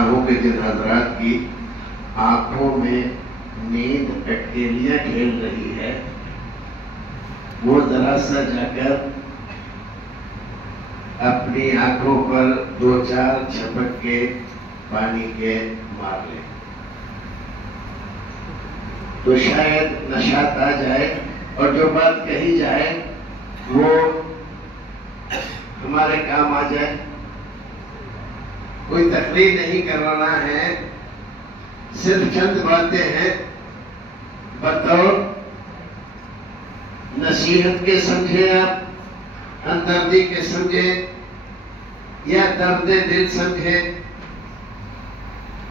چاہتا ہوں کہ جن حضرات کی آنکھوں میں نیند اٹکیلیاں کھیل رہی ہے وہ ذرا سا جا کر اپنی آنکھوں پر 2-4 جھپک کے پانی کے مار لیں تو شاید نشاط آ جائے اور جو بات کہی جائے وہ ہمارے کام آ جائے. کوئی تقریر نہیں کروانا ہے، صرف چند باتیں ہیں بطور نصیحت کے سمجھے، آپ ہمدردی کے سمجھے یا درد دل سمجھے،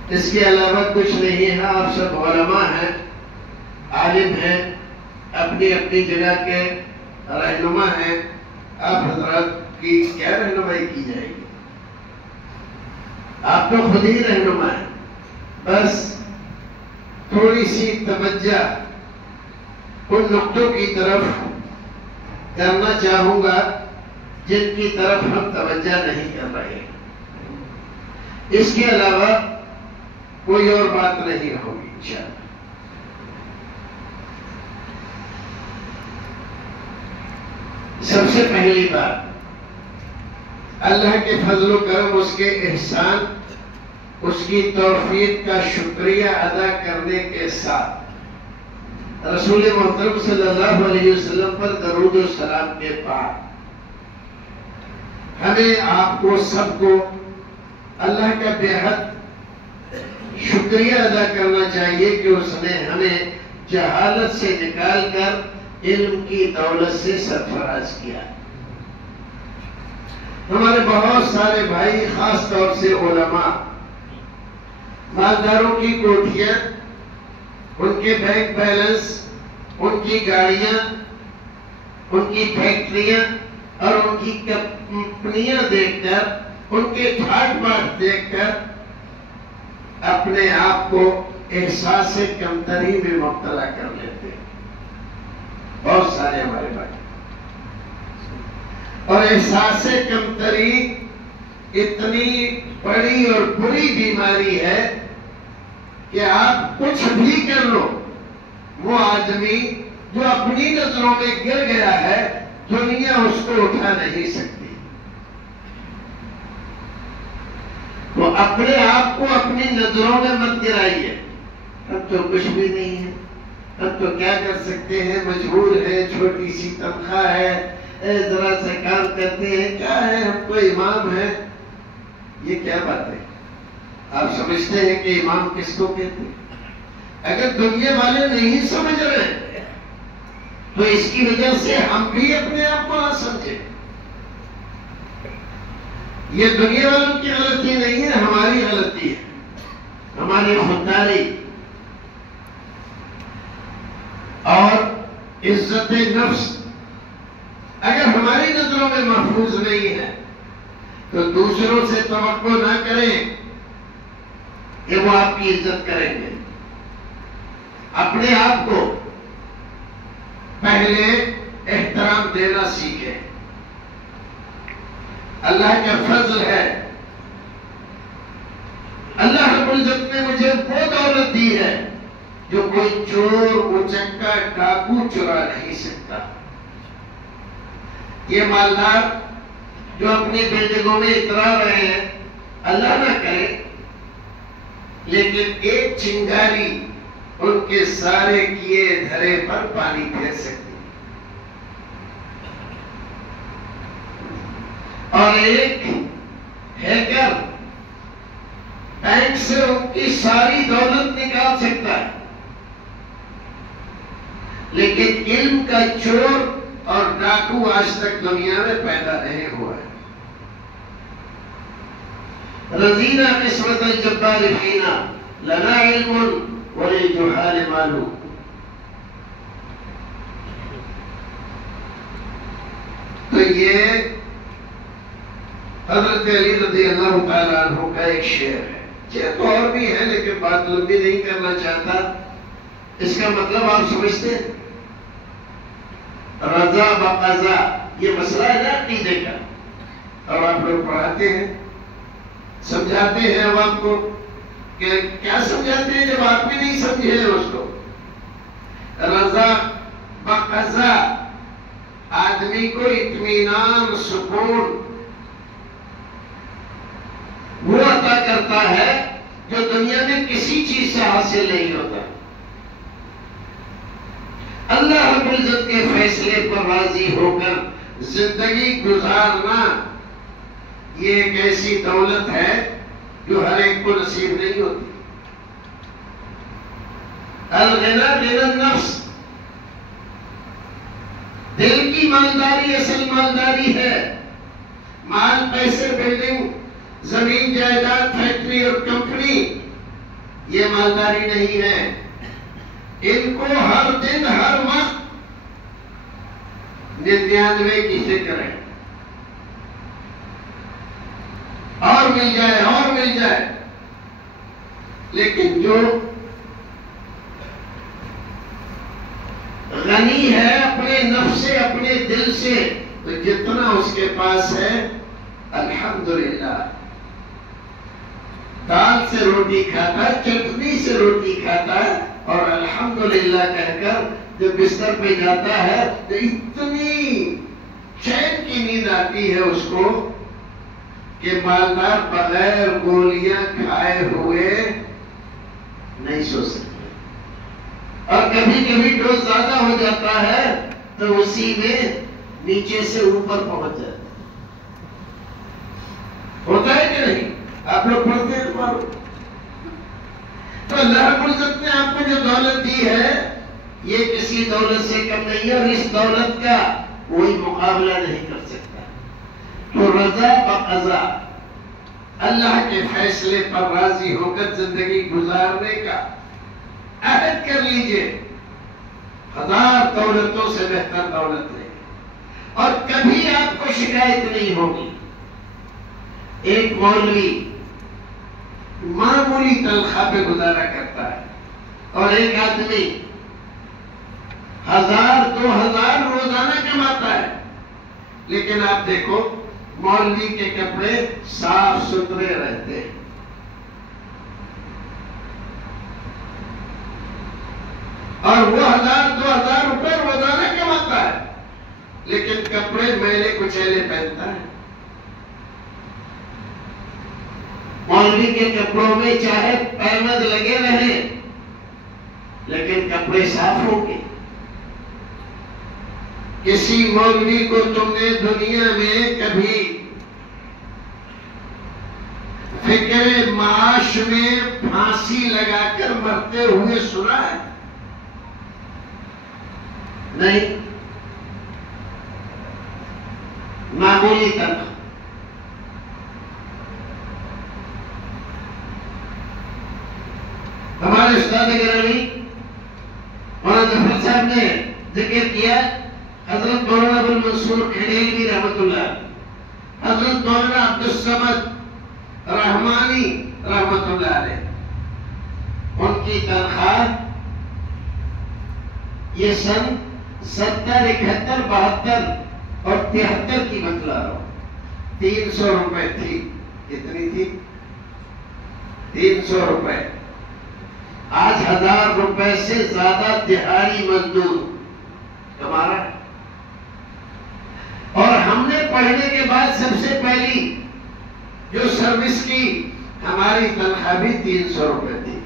اس کے علاوہ کچھ نہیں ہے. آپ سب علماء ہیں، عالم ہیں، اپنی اپنی جگہ کے رہنما ہیں. آپ حضرات کی کیا رہنمائی کی جائے گی؟ آپ تو خود ہی رہنما ہیں. بس تھوڑی سی توجہ ان نقطوں کی طرف کرنا چاہوں گا جن کی طرف ہم توجہ نہیں کر رہے. اس کے علاوہ کوئی اور بات نہیں ہوگی انشاءاللہ. سب سے پہلی بات، اللہ کے فضل و کرم، اس کے احسان، اس کی توفیق کا شکریہ ادا کرنے کے ساتھ رسول محترم صلی اللہ علیہ وسلم پر درود و سلام کے بعد ہمیں آپ کو سب کو اللہ کا بے حد شکریہ ادا کرنا چاہیے کہ اس نے ہمیں جہالت سے نکال کر علم کی دولت سے سرفراز کیا. ہمارے بہت سارے بھائی، خاص طور سے علماء، مالداروں کی کوٹھیاں، ان کے بینک بیلنس، ان کی گاڑیاں، ان کی فیکٹریاں اور ان کی کمپنیاں دیکھ کر، ان کے ٹھاٹ باٹ دیکھ کر اپنے آپ کو احساس کمتری میں مبتلا کر لیتے ہیں بہت سارے ہمارے بھائی. اور احساس کمتری اتنی بڑی اور بری بیماری ہے کہ آپ کچھ بھی کر لو، وہ آدمی جو اپنی نظروں میں گر گیا ہے دنیا اس کو اٹھا نہیں سکتی. تو اپنے آپ کو اپنی نظروں میں مت گرائیے. اب تو کچھ بھی نہیں ہے، اب تو کیا کر سکتے ہیں، مجبور ہے، چھوٹی سی تنخواہ ہے، ذرا سا کام کرتے ہیں، کیا ہے، ہم تو امام ہیں. یہ کیا بات ہے؟ آپ سمجھتے ہیں کہ امام کس کو کہتے ہیں؟ اگر دنیا والے نہیں سمجھ رہے تو اس کی وجہ سے ہم بھی اپنے آپ کو نہ سمجھیں. یہ دنیا والوں کی غلطی نہیں ہے، ہماری غلطی ہے، ہماری خودداری اور عزت نفس اگر ہماری نظروں میں محفوظ نہیں ہے تو دوسروں سے توقع نہ کریں کہ وہ آپ کی عزت کریں گے. اپنے آپ کو پہلے احترام دینا سیکھیں. اللہ کا فضل ہے، اللہ رب العزت نے مجھے وہ دولت دی ہے جو کوئی چور، اچکا، ڈاکو چرا نہیں سکتا. یہ مالدار جو اپنی بلڈنگوں میں اترا رہے ہیں، اللہ نہ کرے لیکن ایک چنگاری ان کے سارے کیے دھرے پر پانی پھیر سکتی اور ایک ہیکر بینک سے ان کی ساری دولت نکال سکتا ہے. لیکن علم کا چور اور ڈاکو آج تک دنیا میں پیدا نہیں ہوا ہے. رضینا قسمت الجبار فینا لنا علم وللجہال معلوم. تو یہ حضرت علی رضی اللہ تعالیٰ عنہ کا ایک شعر ہے. شعر تو اور بھی ہے لیکن بات لمبی نہیں کرنا چاہتا. اس کا مطلب آپ سمجھتے ہیں؟ رضا بقضا یہ مسئلہ ہے نا عقیدے کا، اور آپ لوگ پڑھاتے ہیں. سمجھاتے ہیں عوام کو کہ کیا سمجھاتے ہیں جب آپ بھی نہیں سمجھے ہیں اس کو. رضا بقضا آدمی کو اطمینان سکون وہ عطا کرتا ہے جو دنیا میں کسی چیز سے حاصل نہیں ہوتا. اللہ رب العزت کے فیصلے پر راضی ہو کر زندگی گزارنا یہ ایک ایسی دولت ہے جو ہر ایک کو نصیب نہیں ہوتی. الغنا غنى النفس، دل کی مالداری اصل مالداری ہے. مال، پیسے، بلڈنگ، زمین، جائیداد، فیکٹری اور کمپنی یہ مالداری نہیں ہے. ان کو ہر دن ہر وقت 99 کی فکر ہے، اور مل جائے اور مل جائے. لیکن جو غنی ہے اپنے نفس سے، اپنے دل سے، تو جتنا اس کے پاس ہے الحمدللہ، دال سے روٹی کھاتا ہے، چٹنی سے روٹی کھاتا ہے، اور الحمدللہ کہہ کر جب بستر پہ جاتا ہے تو اتنی چین کی نیند آتی ہے اس کو کہ مالدار بغیر گولیاں کھائے ہوئے نہیں سو سکتے. اور کبھی کبھی ڈوز زیادہ ہو جاتا ہے تو اسی میں نیچے سے اوپر پہنچ جاتا ہے. ہوتا ہے کہ نہیں؟ آپ لوگ پڑھتے ہیں مارو. تو اللہ رب العزت نے آپ کو جو دولت دی ہے یہ کسی دولت سے کم نہیں ہے، اور اس دولت کا کوئی مقابلہ نہیں کر سکتا. تو رضا بقضا، اللہ کے فیصلے پر راضی ہو کر زندگی گزارنے کا عہد کر لیجئے. 1000 دولتوں سے بہتر دولت نہیں، اور کبھی آپ کو شکایت نہیں ہوگی. ایک مولوی معمولی تنخواہ پہ گزارا کرتا ہے اور ایک آدمی 1000-2000 روزانہ کماتا ہے، لیکن آپ دیکھو مولوی کے کپڑے صاف ستھرے رہتے ہیں. اور وہ 1000-2000 روپے روزانہ کماتا ہے، لیکن کپڑے میلے کچیلے پہنتا ہے. مولوی کے کپڑوں میں چاہے پیمد لگے رہیں لیکن کپڑے صاف ہوں گے. کسی مولوی کو تم نے دنیا میں کبھی فکر معاش میں پھانسی لگا کر مرتے ہوئے سنا ہے؟ نہیں. معمولی تنخواہ. ہمارے استاد گرامی مولانا ظفر صاحب نے ذکر کیا حضرت مولانا ابو المنصور کھڑیلوی رحمۃ اللہ، حضرت مولانا عبد الصمد رحمانی رحمۃ اللہ علیہ. ان کی تنخواہ یہ سن 70، 71، 72 اور 73 کی بتلا رہا ہوں، 300 روپے تھی. کتنی تھی؟ 300 روپے. آج 1000 روپے سے زیادہ دہاڑی مزدور کما رہا ہے. اور ہم نے پڑھنے کے بعد سب سے پہلی جو سروس کی ہماری تنخواہ بھی 300 روپے تھی.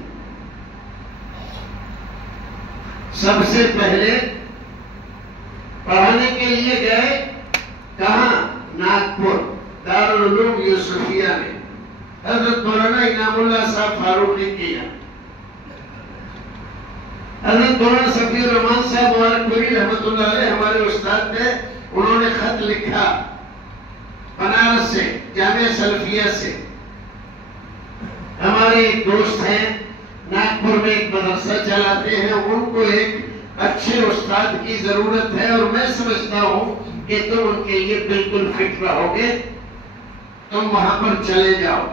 سب سے پہلے پڑھانے کے لیے گئے کہاں؟ ناگپور دارالعلوم یوسفیہ میں حضرت مولانا انعام اللہ صاحب فاروقی کے یہاں. حضرت مولانا صفی الرحمان صاحب مبارک پوری رحمۃ اللہ علیہ ہمارے استاد تھے. انہوں نے خط لکھا بنارس سے، جامعہ سلفیہ سے. ہمارے ایک دوست ہیں ناگپور میں ایک مدرسہ چلاتے ہیں، ان کو ایک اچھے استاد کی ضرورت ہے، اور میں سمجھتا ہوں کہ تم ان کے لیے بالکل فٹ رہو گے، تم وہاں پر چلے جاؤ.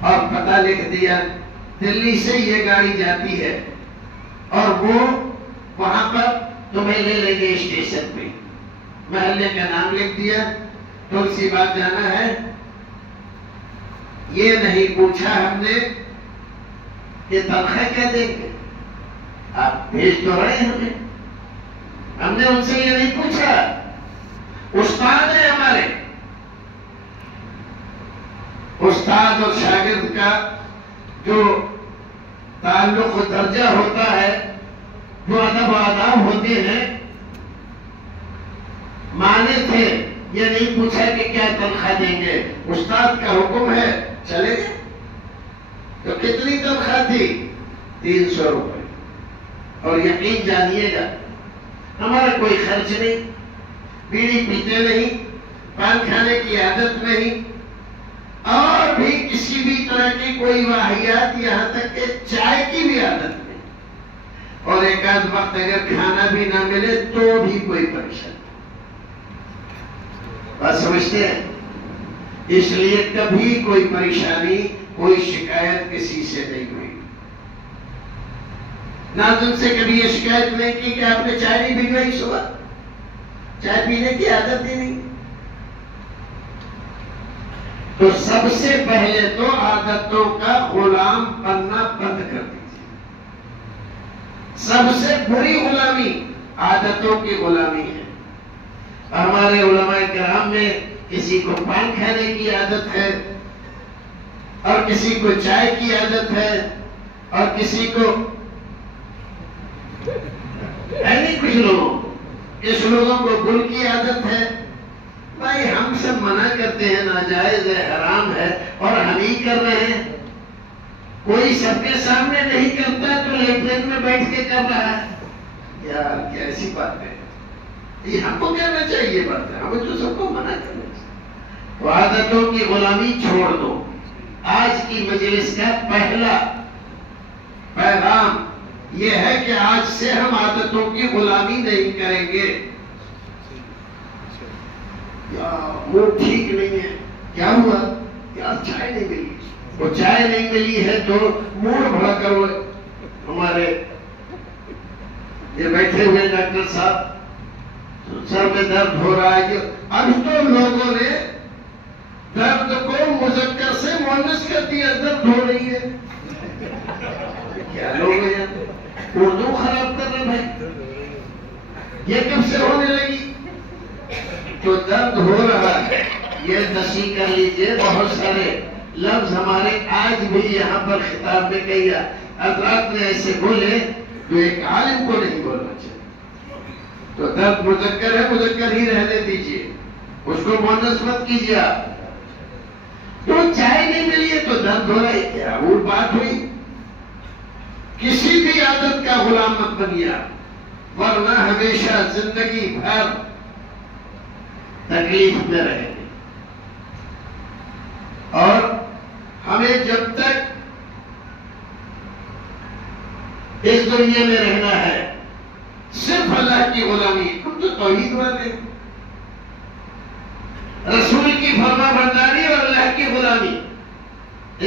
اور پتہ لکھ دیا. دلی سے یہ گاڑی جاتی ہے اور وہ وہاں پر تمہیں لے لیں گے اسٹیشن پہ. محلے کا نام لکھ دیا، تلسی باغ جانا ہے. یہ نہیں پوچھا ہم نے کہ تنخواہ کیا دیں گے، آپ بھیج تو رہے ہیں ہمیں، ہم نے ان سے یہ نہیں پوچھا۔ استاد ہیں ہمارے، استاد اور شاگرد کا جو تعلق و درجہ ہوتا ہے، جو ادب و آداب ہوتے ہیں، مانے تھے، یہ نہیں پوچھا کہ کیا تنخواہ دیں گے، استاد کا حکم ہے چلے گئے۔ تو کتنی تنخواہ تھی؟ 300 روپے۔ اور یقین جانیے گا ہمارا کوئی خرچ نہیں، بیڑی پیتے نہیں، پان کھانے کی عادت نہیں، اور بھی کسی بھی طرح کی کوئی واحیات، یہاں تک کہ چائے کی بھی عادت نہیں، اور ایک آدھ وقت اگر کھانا بھی نہ ملے تو بھی کوئی پریشانی۔ بات سمجھتے ہیں؟ اس لیے کبھی کوئی پریشانی، کوئی شکایت کسی سے نہیں ہوئی۔ ناظم سے کبھی یہ شکایت نہیں کی کہ آپ نے چائے نہیں بھجوائی، صبح چائے پینے کی عادت ہی نہیں۔ تو سب سے پہلے تو عادتوں کا غلام بننا بند کر دیجیے۔ سب سے بری غلامی عادتوں کی غلامی ہے۔ ہمارے علماء کرام میں کسی کو پان کھانے کی عادت ہے، اور کسی کو چائے کی عادت ہے، اور کسی کو نہیں، کچھ لوگوں کو گل کی عادت ہے۔ بھائی ہم سب منع کرتے ہیں ناجائز ہے، حرام ہے، اور ہم ہی کر رہے ہیں۔ کوئی سب کے سامنے نہیں کرتا تو لیٹرین میں بیٹھ کے کر رہا ہے، یار کیسی بات ہے، یہ ہم کو کرنا چاہیے بات ہے، ہمیں تو سب کو منع کرنا چاہیے۔ تو عادتوں کی غلامی چھوڑ دو۔ آج کی مجلس کا پہلا پیغام یہ ہے کہ آج سے ہم عادتوں کی غلامی نہیں کریں گے۔ وہ ٹھیک نہیں ہے، کیا ہوا؟ یار چائے نہیں ملی، وہ چائے نہیں ملی ہے تو موڈ بڑا کرو۔ ہمارے یہ بیٹھے ہوئے ڈاکٹر صاحب، سر میں درد ہو رہا ہے، اب تو لوگوں نے درد کو مذکر سے مؤنث کر دیا، درد ہو رہی ہے۔ کیا لوگ ہیں، اردو خراب کر رہے بھائی، یہ کب سے ہونے لگی؟ تو درد ہو رہا ہے، یہ تصحیح کر لیجئے۔ بہت سارے لفظ ہمارے آج بھی یہاں پر خطاب میں کئی حضرات نے ایسے بولے جو ایک عالم کو نہیں بولنا چاہیے۔ تو درد مذکر ہے، مذکر ہی رہنے دیجئے، اس کو مؤنث مت کیجئے آپ۔ تو چائے نہیں ملی ہے تو درد ہو رہا ہے، کیا وہ بات ہوئی؟ کسی بھی عادت کا غلام مت بنیے آپ، ورنہ ہمیشہ زندگی بھر تکلیف میں رہیں گے۔ اور ہمیں جب تک اس دنیا میں رہنا ہے صرف اللہ کی غلامی، ہم تو توحید والے ہیں، رسول کی فرما برداری اور اللہ کی غلامی،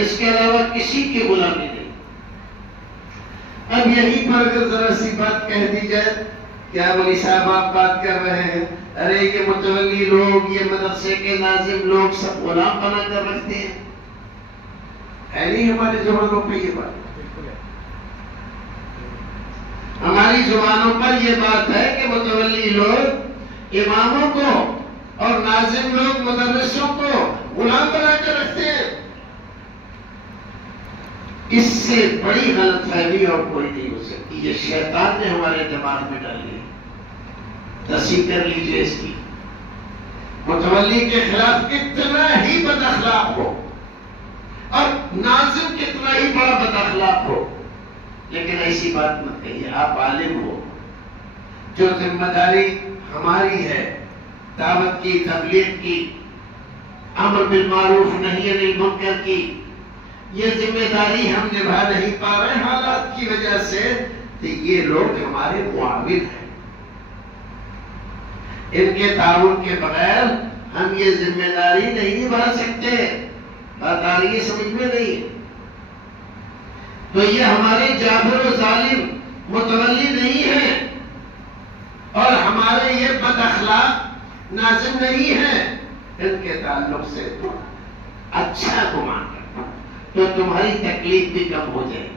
اس کے علاوہ کسی کی غلامی نہیں۔ اب یہیں پر اگر ذرا سی بات کہہ دی جائے، کیا ولی صاحب آپ بات کر رہے ہیں، ارے یہ متولی لوگ، یہ مدرسے کے ناظم لوگ سب غلام بنا کر رکھتے ہیں، ہے نہیں ہماری زبانوں پہ یہ بات؟ ہماری زبانوں پر یہ بات ہے کہ متولی لوگ اماموں کو اور ناظم لوگ مدرسوں کو غلام بنا کر رکھتے ہیں۔ اس سے بڑی غلط فہمی اور کوئی نہیں ہو سکتی، یہ شیطان نے ہمارے دماغ میں ڈالی ہے۔ تصحیح کر لیجئے اس کی، متولی کے خلاف کتنا ہی بد اخلاق ہو اور ناظم کتنا ہی بڑا بد اخلاق ہو، لیکن ایسی بات مت کہیے۔ آپ عالم ہو، جو ذمہ داری ہماری ہے دعوت کی، تبلیغ کی، امر بالمعروف نہی عن المنکر کی، یہ ذمہ داری ہم نبھا نہیں پا رہے حالات کی وجہ سے، تو یہ لوگ ہمارے معاون ہیں، ان کے تعاون کے بغیر ہم یہ ذمہ داری نہیں نبھا سکتے۔ بات آ رہی ہے سمجھ میں نہیں؟ تو یہ ہمارے جابر و ظالم متولی نہیں ہیں، اور ہمارے یہ بد اخلاق ناظم نہیں ہیں، ان کے تعلق سے تو اچھا گمان کرنا، تو تمہاری تکلیف بھی کم ہو جائے.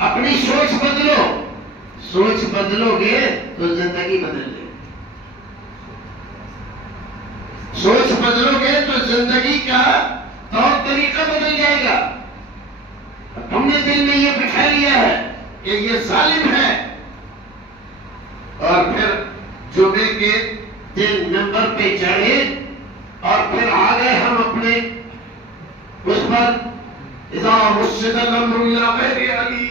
اپنی سوچ بدلو. سوچ بدلو گے تو زندگی بدل جائے. سوچ بدلو گے تو زندگی کا طور طریقہ بدل جائے گا. تم نے دل میں یہ بٹھا لیا ہے کہ یہ ظالم ہے، اور پھر جمعے کے دن نمبر پہ چڑھے اور پھر آ گئے ہم اپنے اس پر اذا وسد الامر الى غیر علی.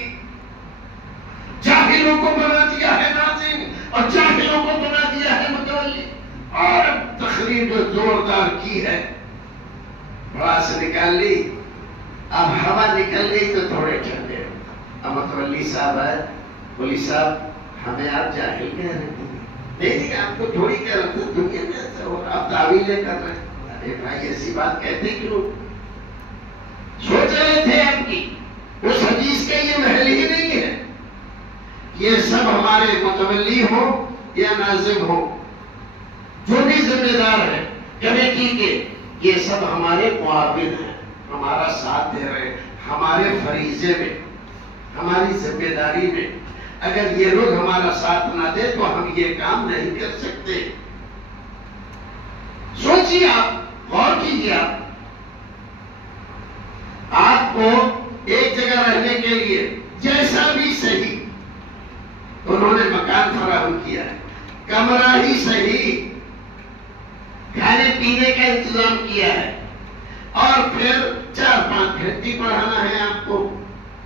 جاہلوں کو بنا دیا ہے ناظم اور جاہلوں کو بنا دیا ہے متولی، اور تقریر جو زوردار کی ہے براس نکال لی. اب ہوا نکل گئی تو تھوڑے ٹھنڈے. اب متولی صاحب ہے، مولوی صاحب ہمیں آپ جاہل کہہ رہے تھے. نہیں آپ کو تھوڑی کہہ رہے تھے، دنیا میں ایسا ہو رہا، آپ تعویلیں کر رہے ہیں. ارے بھائی ایسی بات کہتے کیوں؟ سوچ رہے تھے آپ کی اس حدیث کا یہ محل ہی نہیں ہے. یہ سب ہمارے متولی ہو یا ناظم ہو، جو بھی ذمہ دار ہے کمیٹی کے، یہ سب ہمارے معاون ہیں، ہمارا ساتھ دے رہے ہیں ہمارے فریضے میں، ہماری ذمہ داری میں. اگر یہ لوگ ہمارا ساتھ نہ دے تو ہم یہ کام نہیں کر سکتے. سوچیے، آپ غور کیجیے. آپ کو ایک جگہ رہنے کے لیے جیسا بھی صحیح انہوں نے مکان فراہم کیا ہے، کمرہ ہی صحیح، کھانے پینے کا انتظام کیا ہے، اور پھر 4-5 گھنٹے پڑھانا ہے آپ کو.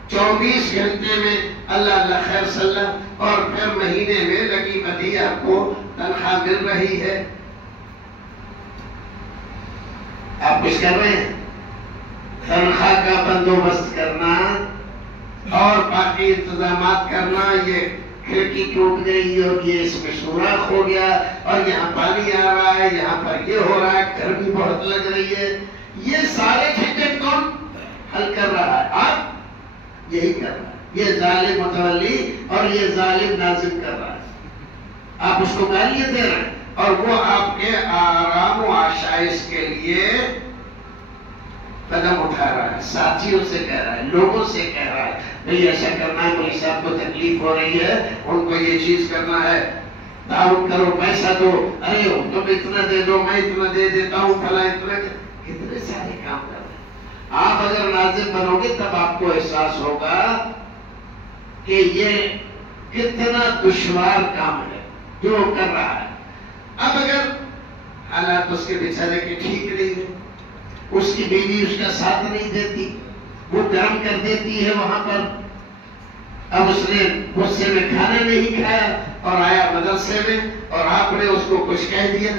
24 گھنٹے میں اللہ اللہ خیر سلام، اور پھر مہینے میں لگی بدھی آپ کو تنخواہ مل رہی ہے. آپ کچھ کر رہے ہیں؟ تنخواہ کا بندوبست کرنا اور باقی انتظامات کرنا. یہ کھڑکی ٹوٹ گئی اور یہ اس میں سوراخ ہو گیا اور یہاں پانی آ رہا ہے، یہاں پر یہ ہو رہا ہے، گرمی بہت لگ رہی ہے. یہ سارے جھنجٹ کون حل کر رہا ہے؟ آپ یہی کر رہا ہے. یہ ظالم متولی اور یہ ظالم ناظم کر رہا ہے. آپ اس کو گالیاں دے رہے ہیں اور وہ آپ کے آرام و آشائش کے لیے قدم اٹھا رہا ہے، ساتھیوں سے کہہ رہا ہے، لوگوں سے کہہ رہا ہے بھئی ایسا کرنا ہے، مولوی صاحب کو تکلیف ہو رہی ہے، ان کو یہ چیز کرنا ہے، تعاون کرو، پیسہ دو، ارے تم اتنا دے دو، میں اتنا دے دیتا ہوں، فلاں اتنا. کتنے سارے کام کر رہے ہیں. آپ اگر ناظم بنو گے تب آپ کو احساس ہوگا کہ یہ کتنا دشوار کام ہے جو کر رہا ہے. اب اگر حالات اس کے بیچارے کے ٹھیک نہیں ہے، اس کی بیوی اس کا ساتھ نہیں دیتی، وہ گرم کر دیتی ہے وہاں پر، اب اس نے غصے میں کھانا نہیں کھایا اور آیا مدرسے میں اور آپ نے اس کو کچھ کہہ دیا،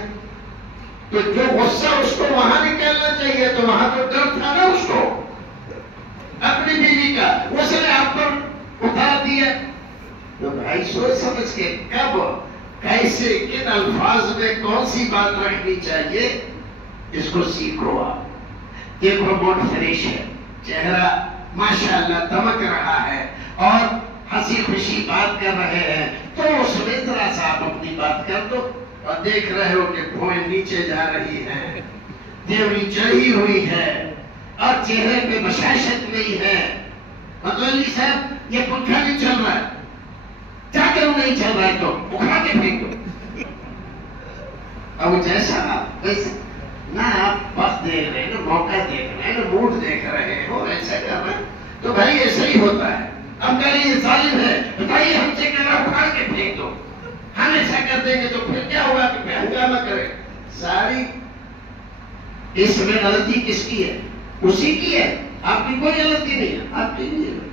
تو جو غصہ اس کو وہاں نکالنا چاہیے تو وہاں تو ڈر تھا نا اس کو اپنی بیوی کا، اس نے آپ پر اتار دیا. تو بھائی سوچ سمجھ کے کب کیسے کن الفاظ میں کون سی بات رکھنی چاہیے اس کو سیکھو. آپ دیکھو موڈ فریش ہے، چہرہ ماشاءاللہ دمک رہا ہے اور ہنسی خوشی بات کر رہے ہیں، تو اس میں ذرا سا آپ اپنی بات کر دو. اور دیکھ رہے ہو کہ بھویں نیچے جا رہی ہے، دیوری چڑھی ہوئی ہے اور چہرے پہ بشاشت نہیں ہے. متولی صاحب یہ پنکھا نہیں چل رہا ہے، کیا کروں نہیں چل رہا ہے تو اکھا کے پھینک دو. اب جیسا آپ ویسا نہ، آپ وقت دیکھ رہے ہیں نا، موقع دیکھ رہے ہیں نا، موڈ دیکھ رہے ہو، ایسا کر رہے ہیں تو بھائی ایسا ہی ہوتا ہے. اب کہیں یہ ظالم ہے، بتائیے ہم سے کہنا اکھاڑ کے پھینک دو، ہم ایسا کر دیں گے تو پھر کیا ہوگا کہ ہنگامہ کرے. ساری اس میں غلطی کس کی ہے؟ اسی کی ہے، آپ کی کوئی غلطی نہیں ہے. آپ کی نہیں ہے.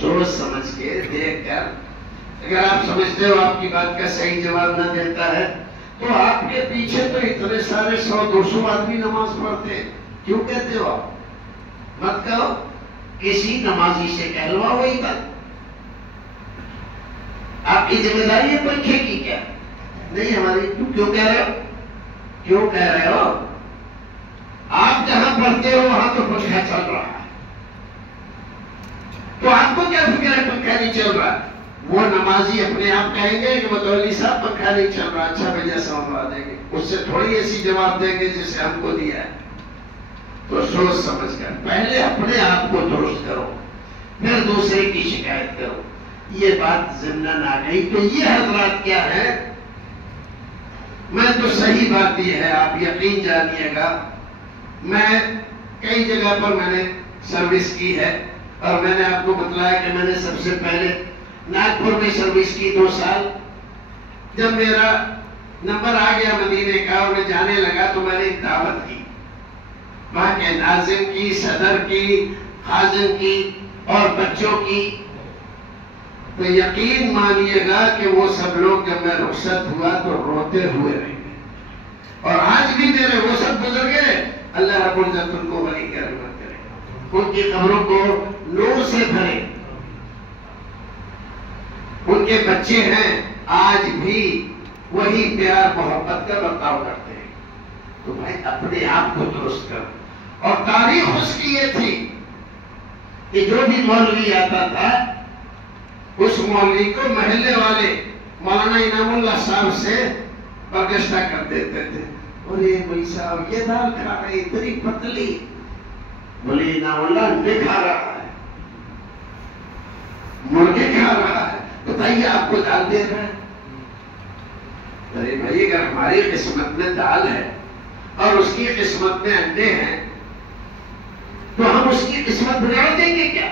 سوچ سمجھ کے دیکھ کر اگر آپ سمجھتے ہو آپ کی بات کا صحیح جواب نہ دیتا ہے تو آپ کے پیچھے تو اتنے سارے 100-200 آدمی نماز پڑھتے ہیں، کیوں کہتے ہو؟ آپ مت کہو، کسی نمازی سے کہلوا وہی بات. آپ کی ذمہ داری ہے پنکھے کی کیا نہیں ہماری. کیوں کہہ رہے ہو؟ کیوں کہہ رہے ہو؟ آپ جہاں پڑھتے ہو وہاں تو پنکھا چل رہا ہے، تو آپ کو کیا فکر ہے پنکھا نہیں چل رہا؟ وہ نمازی اپنے آپ کہیں گے کہ متولی صاحب پنکھا نہیں چل رہا، اچھا بھیا سمجھوا دیں گے، اس سے تھوڑی ایسی جواب دیں گے جسے ہم کو دیا ہے. تو سوچ سمجھ کر پہلے اپنے آپ کو درست کرو، پھر دوسرے کی شکایت کرو۔ یہ بات ضمناً آ گئی۔ تو یہ حضرات کیا ہے، میں تو صحیح بات یہ ہے، آپ یقین جانیے گا، میں کئی جگہ پر میں نے سروس کی ہے، اور میں نے آپ کو بتلایا کہ میں نے سب سے پہلے ناگپور میں سروس کی 2 سال۔ جب میرا نمبر آ گیا مدینے کا اور میں جانے لگا تو میں نے ایک دعوت کی، وہاں کے ناظم کی، صدر کی، خازن کی اور بچوں کی۔ تو یقین مانیے گا کہ وہ سب لوگ جب میں رخصت ہوا تو روتے ہوئے رہ گئے، اور آج بھی میرے وہ سب بزرگے، اللہ رب العزت ان کو ولی کی رحمت کرے، ان کی قبروں کو نور سے بھرے۔ ان کے بچے ہیں آج بھی وہی پیار محبت کا برتاؤ کرتے ہیں۔ تو بھائی اپنے آپ کو درست کرو۔ اور تاریخ اس کی یہ تھی کہ جو بھی مولوی آتا تھا اس مولوی کو محلے والے مولانا انعام اللہ صاحب سے برگشتہ کر دیتے تھے۔ بولے بھائی صاحب یہ دال کھا رہے اتنی پتلی، بولے انعام اللہ انڈے کھا رہا ہے، مرغے کھا رہا ہے، بتائیے آپ کو دال دے رہا ہے؟ ارے بھائی اگر ہماری قسمت میں دال ہے اور اس کی قسمت میں انڈے ہیں تو ہم اس کی قسمت بگاڑ دیں گے کیا؟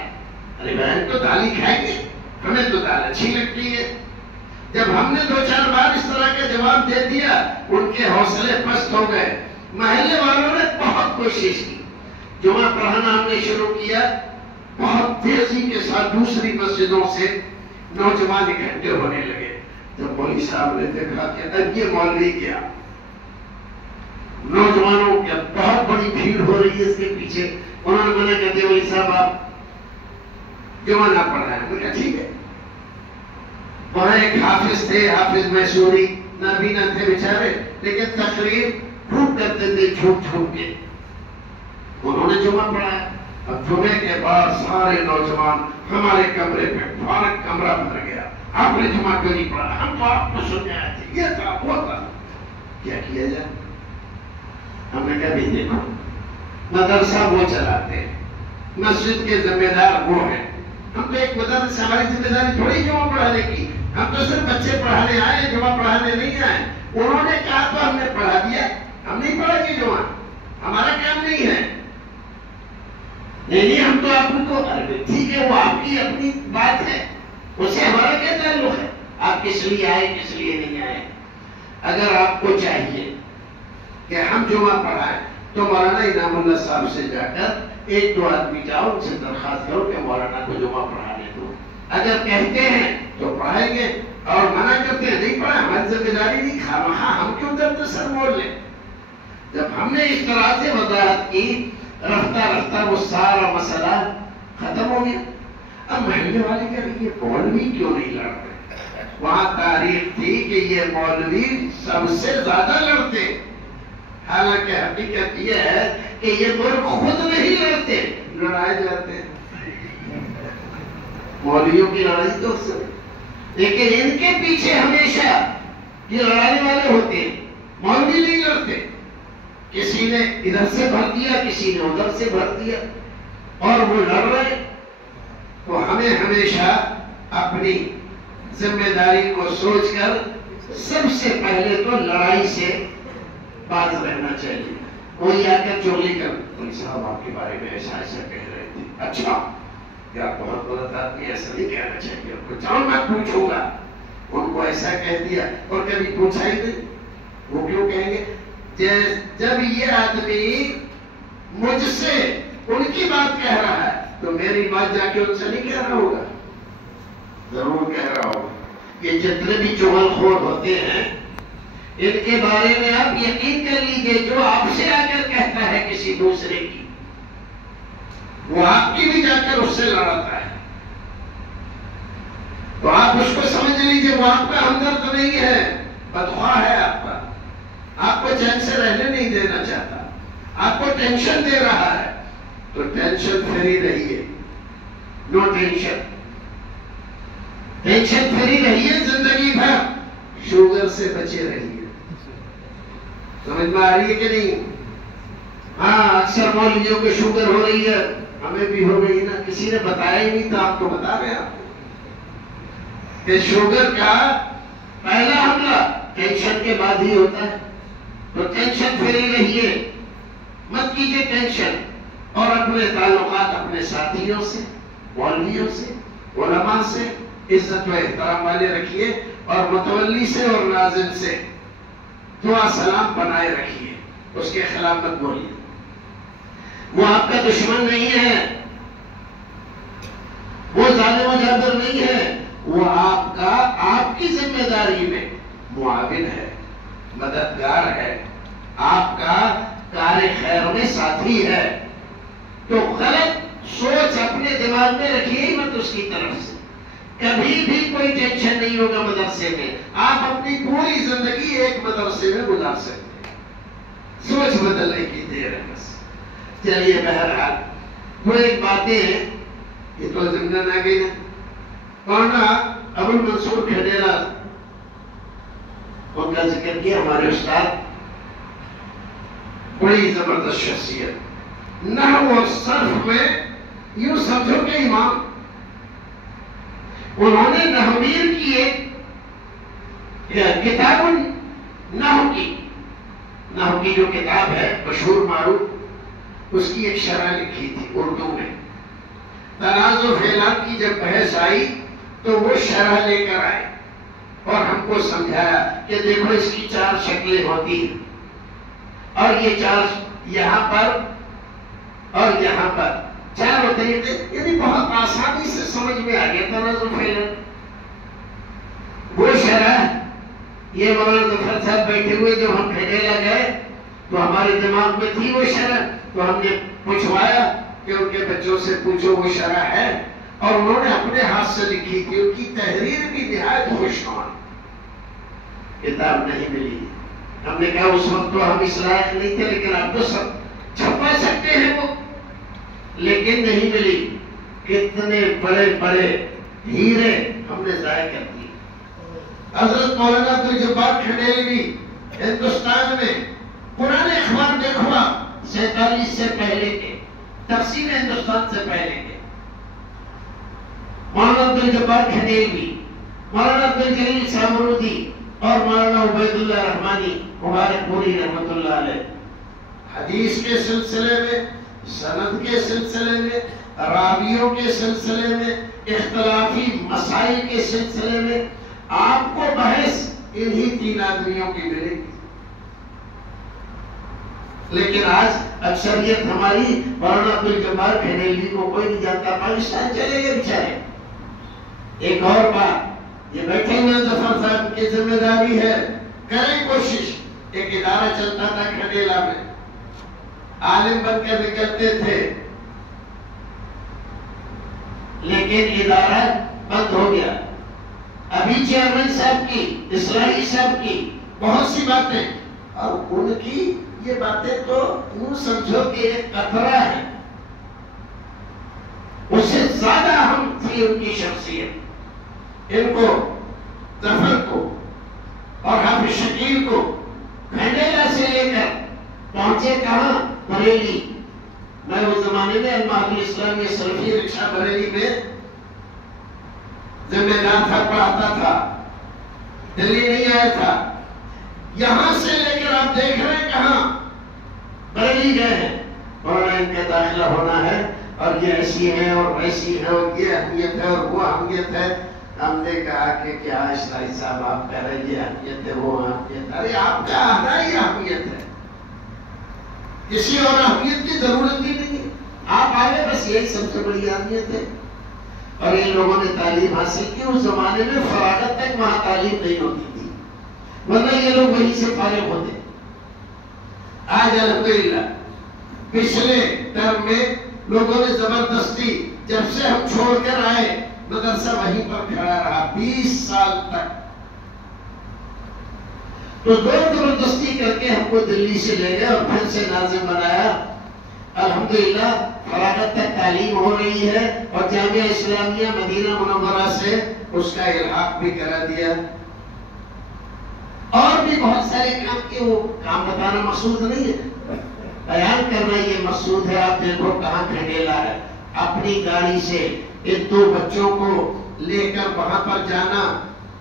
ارے بہن تو دال ہی کھائیں گے، ہمیں تو دال اچھی لگتی ہے۔ جب ہم نے 2-4 بار اس طرح کا جواب دے دیا ان کے حوصلے پست ہو گئے۔ محلے والوں نے بہت کوشش کی، جمعہ پڑھانا ہم نے شروع کیا، بہت تیزی کے ساتھ دوسری مسجدوں سے نوجوان اکٹھے ہونے لگے۔ جب مولوی صاحب نے دیکھا کہ اب یہ مولوی کیا، نوجوانوں کی بہت بڑی بھیڑ ہو رہی ہے اس کے پیچھے، انہوں نے منع کر دیا، مولوی صاحب آپ جمعہ نہ پڑھ رہے ہیں۔ میں کہا ٹھیک ہے۔ وہاں ایک حافظ تھے، حافظ میسوری، نابینا تھے بیچارے، لیکن تقریر خوب کرتے تھے چھوٹ چھوٹ کے، انہوں نے جمعہ پڑھایا۔ اب جمعے کے بعد سارے نوجوان ہمارے کمرے پہ فارغ کمرہ بھر گیا، آپ نے جمعہ کیوں نہیں پڑھا؟ ہم تو آپ کو سننے آئے تھے، یہ تھا وہ تھا۔ کیا کیا جائے؟ ہم نے کہا بھی دیکھو، مدرسہ وہ چلاتے ہیں، مسجد کے ذمہ دار وہ ہیں، ہم تو ایک مدرسہ سے ہماری ذمہ داری تھوڑی جمعہ پڑھانے کی، ہم تو صرف بچے پڑھانے آئے، جمعہ پڑھانے نہیں آئے۔ انہوں نے کہا تو ہم نے پڑھا دیا، ہم نہیں پڑھا گے جمعہ، ہمارا کام نہیں ہے۔ نہیں ہم تو آپ کو، ٹھیک ہے وہ آپ کی اپنی بات ہے، اس سے ہمارا کیا تعلق ہے؟ آپ کس لیے آئے کس لیے نہیں آئے؟ اگر آپ کو چاہیے کہ ہم جمعہ پڑھائیں تو مولانا انعام اللہ صاحب سے جا کر 1-2 آدمی جاؤ، ان سے درخواست کرو کہ مولانا کو جمعہ پڑھانے دو۔ اگر کہتے ہیں تو پڑھائیں گے، اور منع کرتے ہیں نہیں پڑھا، ہماری ذمہ داری نہیں، خواہاں ہم کیوں درد سر موڑ لیں؟ جب ہم نے اس طرح سے وضاحت کی، رفتہ رفتہ وہ سارا مسئلہ ختم ہو گیا۔ اب محلے والے کہہ رہے یہ مولوی کیوں نہیں لڑ رہے؟ وہاں تاریخ تھی کہ یہ مولوی سب سے زیادہ لڑتے، حالانکہ حقیقت یہ ہے کہ یہ ملک خود نہیں لڑتے، لڑائے جاتے ہیں۔ مولویوں کی لڑائی تو سب، لیکن ان کے پیچھے ہمیشہ یہ لڑانے والے ہوتے ہیں، مولوی نہیں لڑتے۔ کسی نے ادھر سے بھر دیا، کسی نے ادھر سے بھر دیا، اور وہ لڑ رہے۔ تو ہمیں ہمیشہ اپنی ذمہ داری کو سوچ کر سب سے پہلے تو لڑائی سے باز رہنا چاہیے۔ کوئی آ کر چوری کر، کوئی صاحب آپ کے بارے میں ایسا ایسا کہہ رہے تھے، اچھا کیا بہت غلط آدمی، ایسا نہیں کہنا چاہیے، ان کو جاؤ میں پوچھوں گا، ان کو ایسا کہہ دیا اور کبھی پوچھا ہی نہیں، وہ کیوں کہیں گے؟ جب یہ آدمی مجھ سے ان کی بات کہہ رہا ہے تو میری بات جا کے ان سے نہیں کہہ رہا ہوگا، ضرور کہہ رہا ہوگا۔ یہ جتنے بھی چغل خور ہوتے ہیں ان کے بارے میں آپ یقین کر لیجئے، جو آپ سے آ کر کہتا ہے کسی دوسرے کی، وہ آپ کی بھی جا کر اس سے لڑاتا ہے۔ تو آپ اس کو سمجھ لیجئے وہ آپ کا ہمدرد نہیں ہے، بدخواہ ہے آپ کا، آپ کو چین سے رہنے نہیں دینا چاہتا، آپ کو ٹینشن دے رہا ہے۔ تو ٹینشن فری رہیے، نو ٹینشن، ٹینشن فری رہیے زندگی بھر، شوگر سے بچے رہیے۔ سمجھ میں آ رہی ہے کہ نہیں؟ ہاں اکثر مولویوں کو شوگر ہو رہی ہے، ہمیں بھی ہو گئی نا، کسی نے بتایا ہی نہیں تھا، آپ کو بتا رہے ہیں کہ شوگر کا پہلا حملہ ٹینشن کے بعد ہی ہوتا ہے. تو ٹینشن فری رہیے، مت کیجیے ٹینشن، اور اپنے تعلقات اپنے ساتھیوں سے، مولویوں سے، علماء سے عزت و احترام والے رکھیے، اور متولی سے اور ناظم سے دعا سلام بنائے رکھیے، اس کے خلاف مت بولیے. وہ آپ کا دشمن نہیں ہے، وہ ظالم و جابر نہیں ہے، وہ آپ کی ذمہ داری میں معاون ہے، مددگار ہے، آپ کا کار خیر میں ساتھی ہے. تو غلط سوچ اپنے دماغ میں رکھیے ہی مت اس کی طرف سے. کبھی بھی کوئی ٹینشن نہیں ہوگا مدرسے میں، آپ اپنی پوری زندگی ایک مدرسے میں گزار سکتے ہیں. سوچ بدلنے کی دیر ہے بس. چلیے بہرحال وہ ایک باتیں ہیں، یہ تو ضمن آ گئی نا. مولانا ابو المنصور کھڈیرا ان کا ذکر کیا، ہمارے استاد، بڑی زبردست شخصیت، نحو اور صرف میں یوں سمجھو کہ امام. انہوں نے نحویر کی ایک کتاب نحو کی جو کتاب ہے مشہور معروف، اس کی ایک شرح لکھی تھی اردو میں. تناز و فعلان کی جب بحث آئی تو وہ شرح لے کر آئے اور ہم کو سمجھایا کہ دیکھو اس کی 4 شکلیں ہوتی ہیں، اور یہ 4 یہاں پر اور یہاں پر 4 طریقے، یعنی بہت آسانی سے سمجھ میں آ گیا تناز و فعلان. وہ شرح یہ مولانا ظفر صاحب بیٹھے ہوئے جو ہم کھڈیرا گئے تو ہمارے دماغ میں تھی وہ شرح، تو ہم نے پوچھوایا کہ ان کے بچوں سے پوچھو وہ شرح ہے، اور انہوں نے اپنے ہاتھ سے لکھی تھی. ان کی تحریر بھی نہایت خوشنما. کتاب نہیں ملی. ہم نے کہا اس وقت تو ہم اس لائق نہیں تھے، لیکن آپ تو سب چھپا سکتے ہیں وہ، لیکن نہیں ملی. کتنے بڑے بڑے ہیرے ہم نے ضائع کر دیے. حضرت مولانا عبدالجبار کھڈیلوی ہندوستان میں پرانے اخبار دیکھو آپ، 47 سے پہلے کے، تقسیم ہندوستان سے پہلے کے، مولانا عبدالجبار کھڈیلوی، مولانا عبدالجلیل سامرودی اور مولانا عبید اللہ رحمانی مبارک پوری رحمت اللہ علیہ، حدیث کے سلسلے میں، سند کے سلسلے میں، راویوں کے سلسلے میں، اختلافی مسائل کے سلسلے میں آپ کو بحث انہی 3 آدمیوں کی ملے گی. لیکن آج اکثریت ہماری مولانا عبدالجبار کھڈیلوی کو کوئی نہیں جانتا، پاکستان چلے گئے بیچارے. ایک اور بات، یہ بیٹھے ہوئے ظفر صاحب کی ذمہ داری ہے، کریں کوشش. ایک ادارہ چلتا تھا کھڈیلا میں، عالم بن کر نکلتے تھے، لیکن ادارہ بند ہو گیا. ابھی چیئرمین صاحب کی، اسرائیلی صاحب کی بہت سی باتیں، اور ان کی یہ باتیں تو یوں سمجھو کہ ایک قطرہ ہے، اس سے زیادہ اہم تھی ان کی شخصیت. ان کو، ظفر کو اور حافظ شکیل کو کھڈیرا سے لے کر پہنچے کہاں؟ بریلی. میں اس زمانے میں المعہد الاسلامی سلفی رکشہ بریلی میں ذمہ دار تھا، پڑھاتا تھا، دلی نہیں آیا تھا. یہاں سے لے کر آپ دیکھ رہے ہیں کہاں؟ بریلی گئے ہیں. اور ان کا داخلہ ہونا ہے، اور یہ ایسی ہے اور ویسی ہے، اور یہ اہمیت ہے اور وہ اہمیت ہے. ہم نے کہا کہ کیا اسلائی صاحب آپ کہہ رہے ہیں یہ اہمیت ہے وہ اہمیت ہے. ارے آپ کا آنا ہی اہمیت ہے، کسی اور اہمیت کی ضرورت ہی نہیں ہے. آپ آئے بس یہی سب سے بڑی اہمیت ہے. اور ان لوگوں نے تعلیم حاصل کی. اس زمانے میں فراغت تک وہاں تعلیم نہیں ہوتی تھی، ورنہ یہ لوگ وہیں سے فارغ ہوتے. آج الحمدللہ پچھلے ٹرم میں لوگوں نے زبردستی، جب سے ہم چھوڑ کر آئے مدرسہ وہیں پر کھڑا رہا 20 سال تک. تو زبردستی کر کے ہم کو دلی سے لے گئے اور پھر سے ناظم بنایا. الحمدللہ فراغت تک تعلیم ہو رہی ہے، اور جامعہ اسلامیہ مدینہ منورہ سے اس کا الحاق بھی کرا دیا. اور بھی بہت سارے کام کے، وہ کام بتانا مقصود نہیں ہے، خیال کرنا یہ مقصود ہے. آپ دیکھو کہاں کھنڈیلا ہے. اپنی گاڑی سے ان 2 بچوں کو لے کر وہاں پر جانا.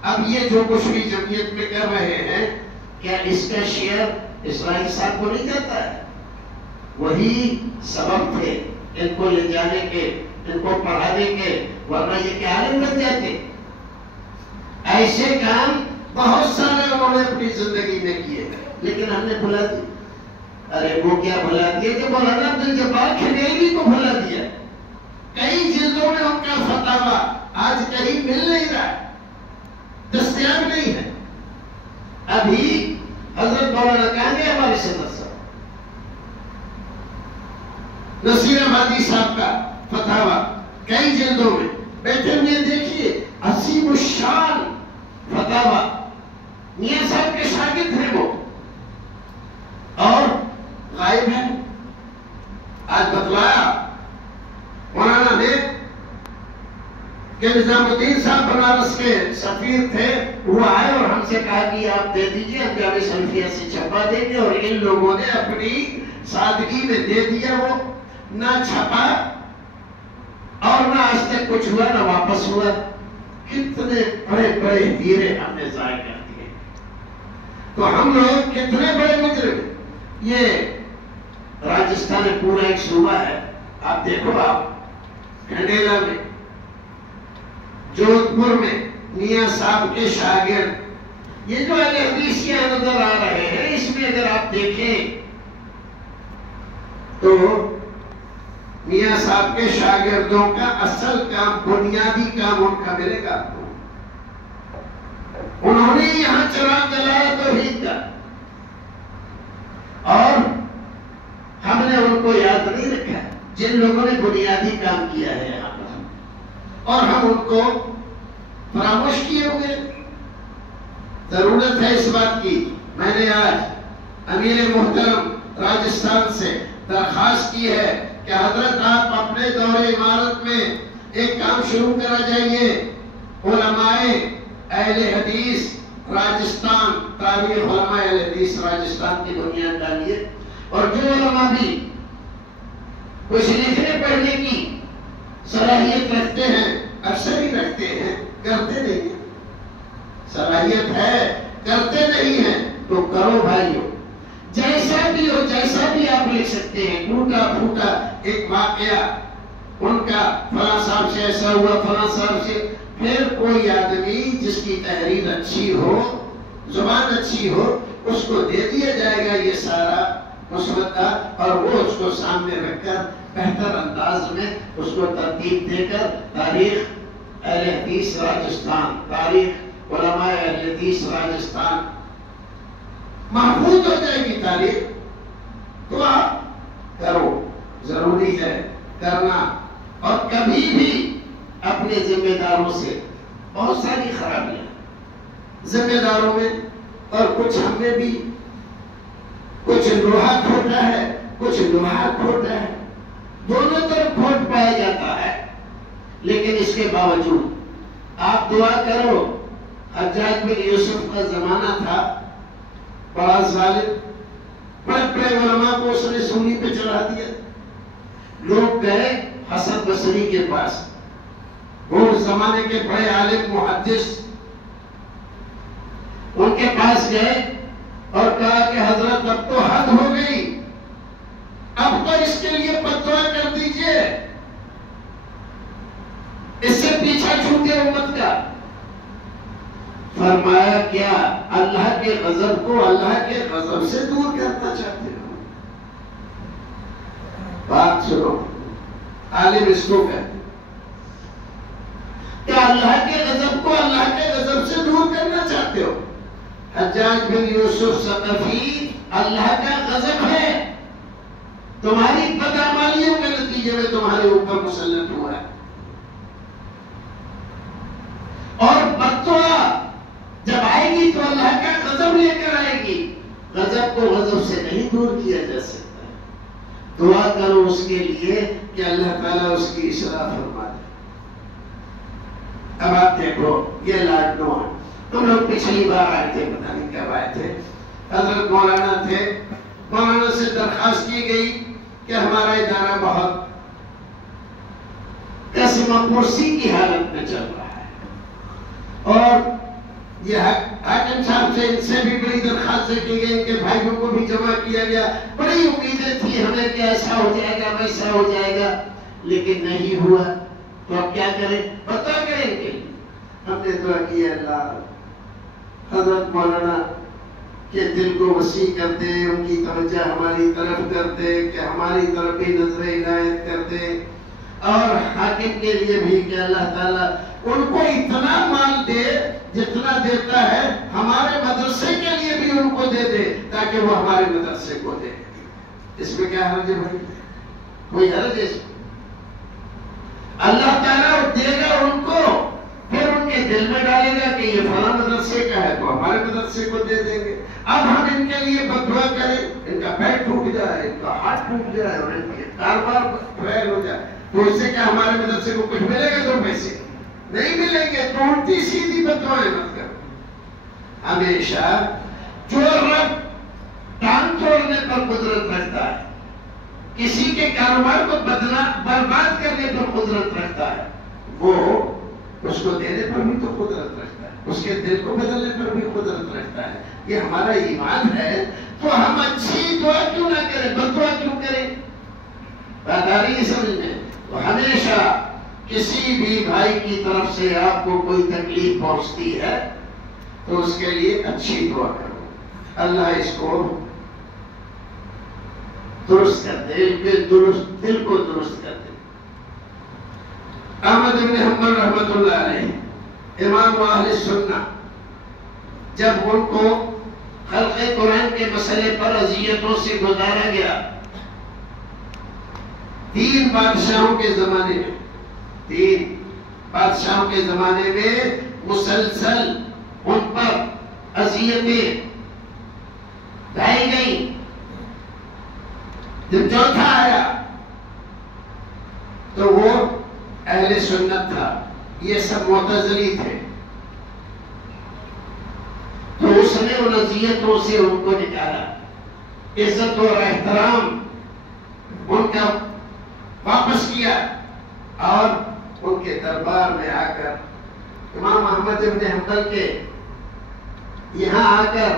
اب یہ جو کچھ بھی جمعیت میں کر رہے ہیں کیا اس کا شیئر اسرائیل صاحب کو نہیں جاتا ہے؟ وہی سبب تھے ان کو لے جانے کے، ان کو پڑھانے کے، ورنہ یہ کیا عالم بن جاتے. ایسے کام بہت سارے انہوں نے اپنی زندگی میں کیے لیکن ہم نے بھلا دی. ارے وہ کیا بھلا دیا کہ مولانا عبدالجبار کھنڈیلوی کو بھلا دیا. کئی جلدوں میں ان کا فتاویٰ آج کہیں مل نہیں رہا، دستیاب نہیں ہے. ابھی حضرت مولانا کہاں گئے ہمارے صدر صاحب نصیر آبادی صاحب کا فتاویٰ کئی جلدوں میں بیٹھے ہوئے دیکھیے. عظیم الشان فتاویٰ، میاں صاحب کے شاگرد ہیں وہ اور غائب ہیں. آج بتلایا مولانا نے کہ نظام الدین صاحب بنارس کے سفیر تھے، وہ آئے اور ہم سے کہا کہ آپ دے دیجئے، ہم جامعہ سلفیہ سے چھپا دیں گے. اور ان لوگوں نے اپنی سادگی میں دے دیا. وہ نہ چھپا اور نہ آج تک کچھ ہوا، نہ واپس ہوا. کتنے بڑے بڑے ہیرے ہم نے ضائع کر دیے. تو ہم لوگ کتنے بڑے مجرم. یہ راجستھان پورا ایک صوبہ ہے. آپ دیکھو، آپ کھنڈیلا میں، جودھ پور میں میاں صاحب کے شاگرد، یہ جو اہل حدیث یہاں نظر آ رہے ہیں، اس میں اگر آپ دیکھیں تو میاں صاحب کے شاگردوں کا اصل کام، بنیادی کام ان کا ملے گا. انہوں نے یہاں چراغ جلایا توحید کا، اور ہم نے ان کو یاد نہیں رکھا جن لوگوں نے بنیادی کام کیا ہے یہاں پر، اور ہم ان کو فراموش کیے ہوئے. ضرورت ہے اس بات کی. میں نے آج امیر محترم راجستھان سے درخواست کی ہے کہ حضرت آپ اپنے دور امارت میں ایک کام شروع کرا جائیے. علماء اہل حدیث راجستھان، تاریخ علماء اہل حدیث راجستھان کی بنیاد ڈالیے. اور جو علماء بھی کچھ لکھنے پڑھنے کی صلاحیت رکھتے ہیں، اکثر ہی رکھتے ہیں، کرتے نہیں ہیں. صلاحیت ہے، کرتے نہیں ہیں تو کرو بھائیو. جیسا بھی ہو، جیسا بھی آپ لکھ سکتے ہیں. ٹوٹا پھوٹا ایک واقعہ ان کا، فلاں صاحب سے ایسا ہوا، فلاں صاحب سے. پھر کوئی آدمی جس کی تحریر اچھی ہو، زبان اچھی ہو، اس کو دے دیا جائے گا یہ سارا مسودہ، اور وہ اس کو سامنے رکھ کر بہتر انداز میں اس کو ترتیب دے کر تاریخ اہل حدیث راجستھان، تاریخ علماء اہل حدیث راجستھان محفوظ ہو جائے گی تاریخ. تو آپ کرو، ضروری ہے کرنا. اور کبھی بھی اپنے ذمہ داروں سے، بہت ساری خرابیاں ذمہ داروں میں، اور کچھ ہم نے بھی، کچھ لوہا کھوٹا ہے، کچھ لوہا کھوٹا ہے، دونوں طرف کھوٹ پایا جاتا ہے. لیکن اس کے باوجود آپ دعا کرو. حجاج بن یوسف کا زمانہ تھا، بڑا ظالم، بڑے بڑے علماء کو اس نے سولی پہ چڑھا دیا. لوگ گئے حسن بصری کے پاس، وہ اس زمانے کے بڑے عالم محدث، ان کے پاس گئے اور کہا کہ حضرت اب تو حد ہو گئی، اب تو اس کے لیے فتویٰ کر دیجئے، اس سے پیچھا چھوٹے امت کا. فرمایا کیا اللہ کے غضب کو اللہ کے غضب سے دور کرنا چاہتے ہو؟ بات سنو، عالم اس کو کہتے کیا اللہ کے غضب کو اللہ کے غضب سے دور کرنا چاہتے ہو؟ حجاج بن یوسف ثقفی اللہ کا غضب ہے، تمہاری بدعمالیوں کے نتیجے میں تمہارے اوپر مسلط ہوا ہے. اور بددعا جب آئے گی تو اللہ کا غضب لے کر آئے گی. غضب کو غضب سے نہیں دور کیا جا سکتا. دعا کرو اس کے لیے کہ اللہ تعالیٰ اس کی اصلاح فرما دے. اب آپ دیکھو یہ لاڈنو ہے. تم لوگ پچھلی بار آئے تھے، پتہ نہیں کب آئے تھے. حضرت مولانا تھے مولانا سے درخواست کی گئی کہ ہمارا ادارہ بہت قسمہ پرسی کی حالت میں چل رہا ہے، اور یہ حاکم صاحب سے ان سے بھی بڑی درخواستیں کی گئی، ان کے بھائیوں کو بھی جمع کیا گیا، بڑی امیدیں تھی ہمیں کہ ایسا ہو جائے گا ویسا ہو جائے گا، لیکن نہیں ہوا۔ تو اب کیا کریں؟ پتہ کریں ان کے لیے ہم نے دعا کی، اللہ حضرت مولانا کے دل کو وسیع کر دے، ان کی توجہ ہماری طرف کر دے، کہ ہماری طرف بھی نظر عنایت کر دے، اور حاکم کے لیے بھی کہ اللہ تعالیٰ ان کو اتنا مال دے جتنا دیتا ہے ہمارے مدرسے کے لیے بھی ان کو دے دے، تاکہ وہ ہمارے مدرسے کو دے۔ اس میں کیا حرج ہے بھائی؟ کوئی حرج ہے؟ اللہ تعالیٰ دے گا ان کو، پھر ان کے دل میں ڈالے گا کہ یہ فلاں مدرسے کا ہے تو ہمارے مدرسے کو دے دیں گے۔ اب ہم ان کے لیے بددعا کریں، ان کا پیر ٹوٹ جائے، ان کا ہاتھ ٹوٹ جائے، اور ان کے کاروبار فیل ہو جائے، تو اس سے کیا ہمارے مدرسے کو کچھ ملے گا؟ 2 پیسے نہیں ملیں گے۔ تو الٹی سیدھی بددعائیں مت کرو۔ ہمیشہ جو رب ٹانگ توڑنے پر قدرت رکھتا ہے، کسی کے کاروبار کو برباد کرنے پر قدرت رکھتا ہے، وہ اس کو دینے پر بھی تو قدرت رکھتا ہے، اس کے دل کو بدلنے پر بھی قدرت رکھتا ہے۔ یہ ہمارا ایمان ہے، تو ہم اچھی دعا کیوں نہ کریں، بددعا کیوں کریں؟ بات آ رہی ہے سمجھ میں؟ تو ہمیشہ کسی بھی بھائی کی طرف سے آپ کو کوئی تکلیف پہنچتی ہے تو اس کے لیے اچھی دعا کرو، اللہ اس کو درست کر دے، دل کو درست کر دے۔ احمد بن حنبل رحمۃ اللہ علیہ، امام اہل سنہ، جب ان کو خلق قرآن کے مسئلے پر اذیتوں سے گزارا گیا، 3 بادشاہوں کے زمانے میں مسلسل ان پر اذیتیں ڈھائی گئی۔ جب 4تھا آیا تو وہ اہل سنت تھا، یہ سب معتزلی تھے، تو اس نے ان اذیتوں سے ان کو نکالا، عزت اور احترام ان کا واپس کیا، اور ان کے دربار میں آ کر امام احمد بن حنبل کے یہاں آ کر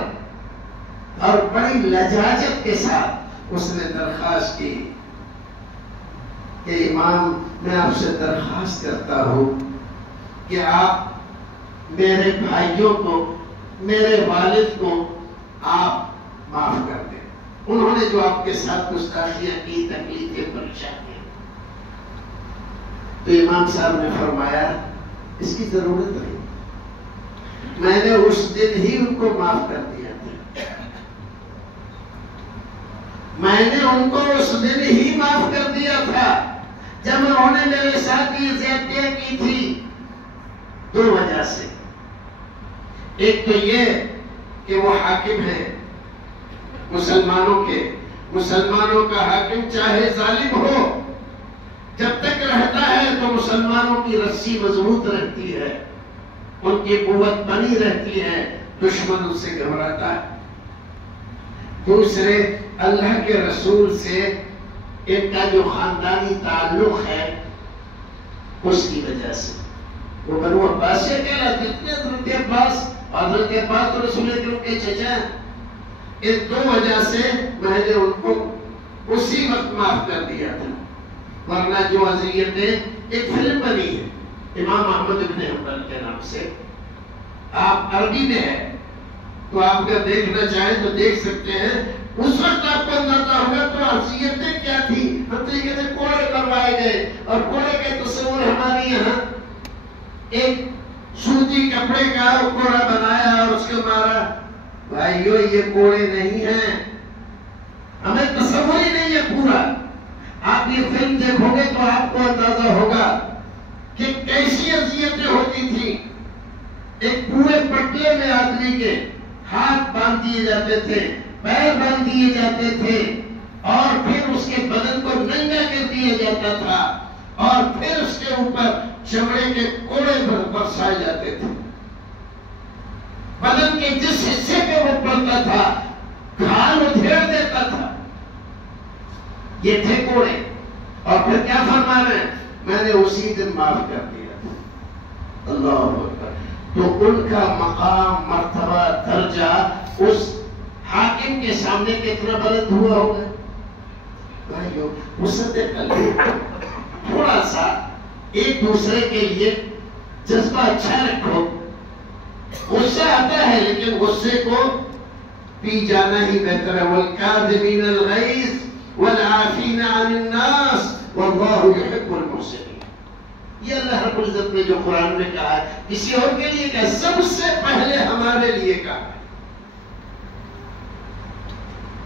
اور بڑی لجاجت کے ساتھ اس نے درخواست کی کہ امام، میں آپ سے درخواست کرتا ہوں کہ آپ میرے بھائیوں کو، میرے والد کو آپ معاف کر دیں، انہوں نے جو آپ کے ساتھ گستاخیاں کی، تکلیفیں، پریشانیاں۔ تو امام صاحب نے فرمایا اس کی ضرورت نہیں، میں نے اس دن ہی ان کو معاف کر دیا تھا، میں نے ان کو اس دن ہی معاف کر دیا تھا جب انہوں نے میرے ساتھ یہ زیادتیاں کی تھی۔ 2 وجہ سے، ایک تو یہ کہ وہ حاکم ہے مسلمانوں کا حاکم چاہے ظالم ہو، جب تک رہتا ہے تو مسلمانوں کی رسی مضبوط رہتی ہے، ان کی قوت بنی رہتی ہے، دشمن ان سے گھبراتا ہے۔ دوسرے، اللہ کے رسول سے ان کا جو خاندانی تعلق ہے اس کی وجہ سے، وہ بنو عباسیہ کہلاتے تھے، حضرت عباس تو رسول اکرم کے چچا ہیں۔ ان 2 وجہ سے میں نے ان کو اسی وقت معاف کر دیا تھا، ورنہ جو اذیتیں، ایک فلم بنی ہے امام احمد بن حنبل کے نام سے، آپ عربی میں ہے تو آپ کا دیکھنا چاہیں تو دیکھ سکتے ہیں۔ اس وقت آپ کو اندازہ ہوگا تو اذیتیں کیا تھی۔ ہم تو یہ کہتے ہیں کوڑے کروائے گئے، اور کوڑے کے تصور ہمارے یہاں ایک سوتی کپڑے کا کوڑا بنایا اور اس کو مارا۔ بھائیو، یہ کوڑے نہیں ہیں، ہمیں تصور ہی نہیں ہے پورا۔ آپ یہ فلم دیکھو گے تو آپ کو اندازہ ہوگا کہ کیسی اذیتیں ہوتی تھی۔ ایک پورے پٹلے میں آدمی کے ہاتھ باندھ دیے جاتے تھے، پیر باندھ دیے جاتے تھے، اور پھر اس کے بدن کو ننگا کر دیا جاتا تھا، اور پھر اس کے اوپر چمڑے کے کوڑے برسائے جاتے تھے۔ بدن کے جس حصے پہ وہ پڑتا تھا کھال ادھیڑ دیتا تھا، یہ تھے کوڑے، اور پھر کیا فرما رہے ہیں؟ میں نے اسی دن معاف کر دیا تھا۔ اللہ اکبر۔ تو ان کا مقام، مرتبہ، درجہ اس حاکم کے سامنے کتنا بلند ہوا ہوگا؟ بھائیو، مصدق اللہ، تھوڑا سا ایک دوسرے کے لیے جذبہ اچھا رکھو۔ غصہ آتا ہے لیکن غصے کو پی جانا ہی بہتر ہے۔ وَالْكَاظِمِينَ الْغَيْظَ وَالْعَافِينَ عَنِ النَّاسِ وَاللَّهُ يُحِبُّ الْمُحْسِنِينَ۔ یہ اللہ رب العزت نے جو قرآن میں کہا ہے، کسی اور کے لیے کہا، سب سے پہلے ہمارے لیے کہا ہے۔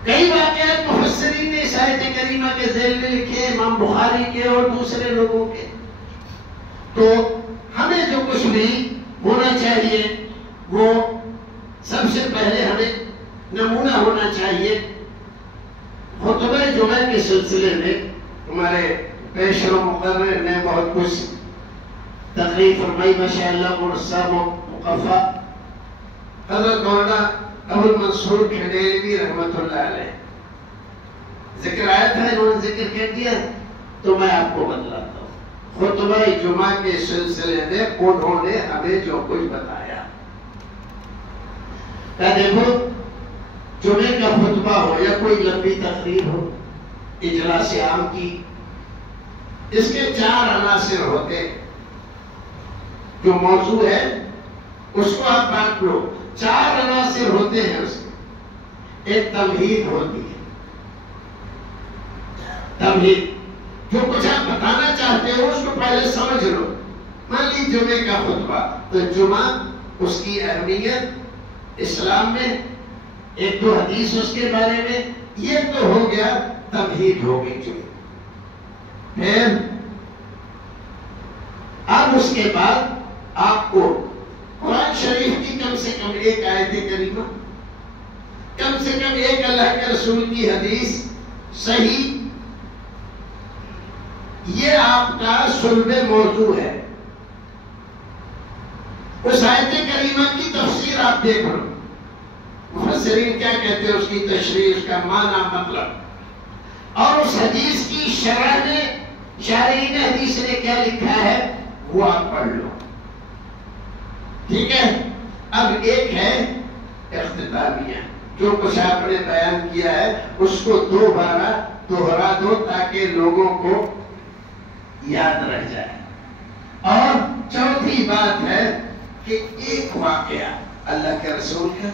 کئی واقعات مفسرین نے اس آیت کریمہ کے ذیل میں لکھے، امام بخاری کے اور دوسرے لوگوں کے۔ تو ہمیں جو کچھ بھی ہونا چاہیے وہ سب سے پہلے ہمیں نمونہ ہونا چاہیے۔ خطبہ جمعہ کے سلسلے میں ہمارے پیشر و مقرر نے بہت کچھ تقریر فرمائی، ماشاءاللہ، مرصع مقفع حضرت مولانا ابو المنصور کھڈیروی رحمت اللہ علیہ ذکر آیا تھا، انہوں نے ذکر کر دیا تو میں آپ کو بتلاتا ہوں۔ خطبہ جمعہ کے سلسلے میں انہوں نے ہمیں جو کچھ بتایا، کہ دیکھو جمعے کا خطبہ ہو یا کوئی لمبی تقریر ہو اجلاس عام کی، اس کے 4 عناصر ہوتے ہیں۔ جو موضوع ہے اس کو آپ بانٹ لو، 4 عناصر ہوتے ہیں اس میں۔ ایک تمہید ہوتی ہے، تمہید، جو کچھ آپ بتانا چاہتے ہو اس کو پہلے سمجھ لو۔ مان لی جمعے کا خطبہ، تو جمعہ، اس کی اہمیت اسلام میں، 1-2 حدیث اس کے بارے میں، یہ تو ہو گیا، تمہید ہو گئی جمعہ۔ پھر اب اس کے بعد آپ کو قرآن شریف کی کم سے کم ایک آیت کریمہ، کم سے کم ایک اللہ کے رسول کی حدیث صحیح، یہ آپ کا صلب موضوع ہے۔ اس آیت کریمہ کی تفسیر آپ دیکھ لو، مفسرین کیا کہتے ہیں، اس کی تشریح، اس کا معنی، مطلب، اور اس حدیث کی شرح میں شارحین حدیث نے کیا لکھا ہے وہ آپ پڑھ لو، ٹھیک ہے؟ اب ایک ہے اختتامیہ، جو کچھ آپ نے بیان کیا ہے اس کو دوبارہ دوہرا دو تاکہ لوگوں کو یاد رہ جائے۔ اور چوتھی بات ہے کہ ایک واقعہ اللہ کے رسول کا،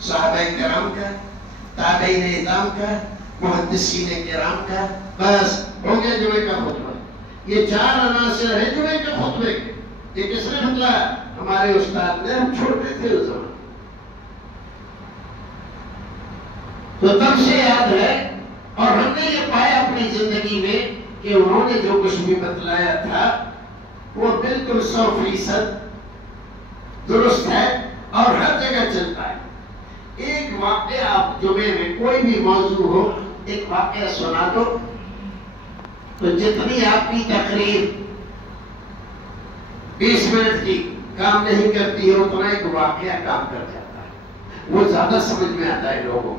صحابہ کرام کا، تابعین اعظام کا، محدثین کرام کا، بس ہو گیا جمعے کا خطبہ۔ یہ 4 عناصر ہیں جمعے کے خطبے کے۔ یہ کس نے بتلایا؟ ہمارے استاد نے، ہم چھوٹے تھے اس زمان، تو تب سے یاد ہے، اور ہم نے یہ پایا اپنی زندگی میں کہ انہوں نے جو کچھ بھی بتلایا تھا وہ بالکل 100% درست ہے اور ہر جگہ چلتا ہے۔ ایک واقعہ آپ جمعے میں کوئی بھی موضوع ہو، ایک واقعہ سنا دو، تو جتنی آپ کی تقریر 20 منٹ کی کام نہیں کرتی ہے، اتنا ایک واقعہ کام کر جاتا ہے، وہ زیادہ سمجھ میں آتا ہے لوگوں کو۔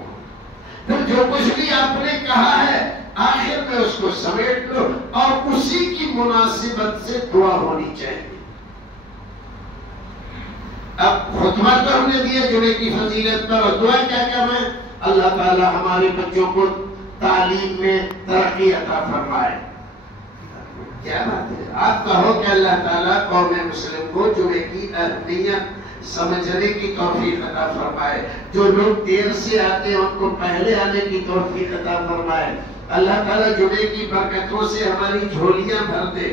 پھر جو کچھ بھی آپ نے کہا ہے آخر میں اس کو سمیٹ لو، اور اسی کی مناسبت سے دعا ہونی چاہیے۔ اب خطبہ تو ہم نے دیا جمعے کی فضیلت پر، اور دعا کیا کرنا ہے؟ اللہ تعالی ہمارے بچوں کو تعلیم میں ترقی عطا فرمائے۔ کیا بات ہے؟ آپ کہو کہ اللہ تعالیٰ قوم مسلم کو جمعے کی اہمیت سمجھنے کی توفیق عطا فرمائے، جو لوگ دیر سے آتے ہیں ان کو پہلے آنے کی توفیق عطا فرمائے، اللہ تعالیٰ جمعے کی برکتوں سے ہماری جھولیاں بھر دے۔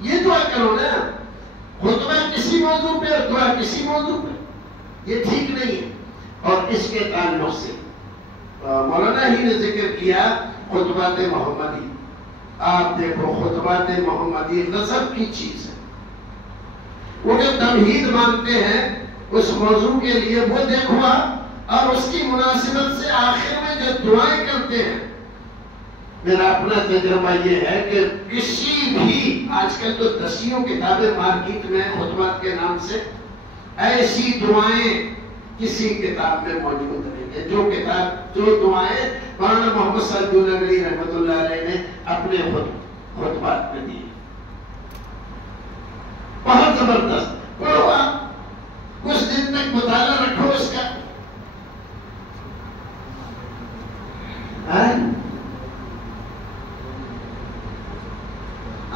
یہ دعا کرو نا، خطبہ کسی موضوع پہ، دعا کسی موضوع پہ، یہ ٹھیک نہیں ہے۔ اور اس کے تعلق سے مولانا ہی نے ذکر کیا خطبات محمدی۔ آپ دیکھو خطبات محمدی غضب کی چیز ہے، وہ جو تمہید مانتے ہیں اس موضوع کے لیے، وہ دیکھو آپ، اور اس کی مناسبت سے آخر میں جو دعائیں کرتے ہیں۔ میرا اپنا تجربہ یہ ہے کہ کسی بھی، آج کل تو دسیوں کتابیں مارکیٹ میں خطبات کے نام سے، ایسی دعائیں کسی کتاب میں موجود نہیں ہے۔ جو کتاب، جو دعائیں مولانا محمد صاحب جوناگڑھی رحمۃ اللہ علیہ نے اپنے خطبات میں دیے. بہت زبردست. پڑھو آپ، کچھ دن تک مطالعہ رکھو اس کا.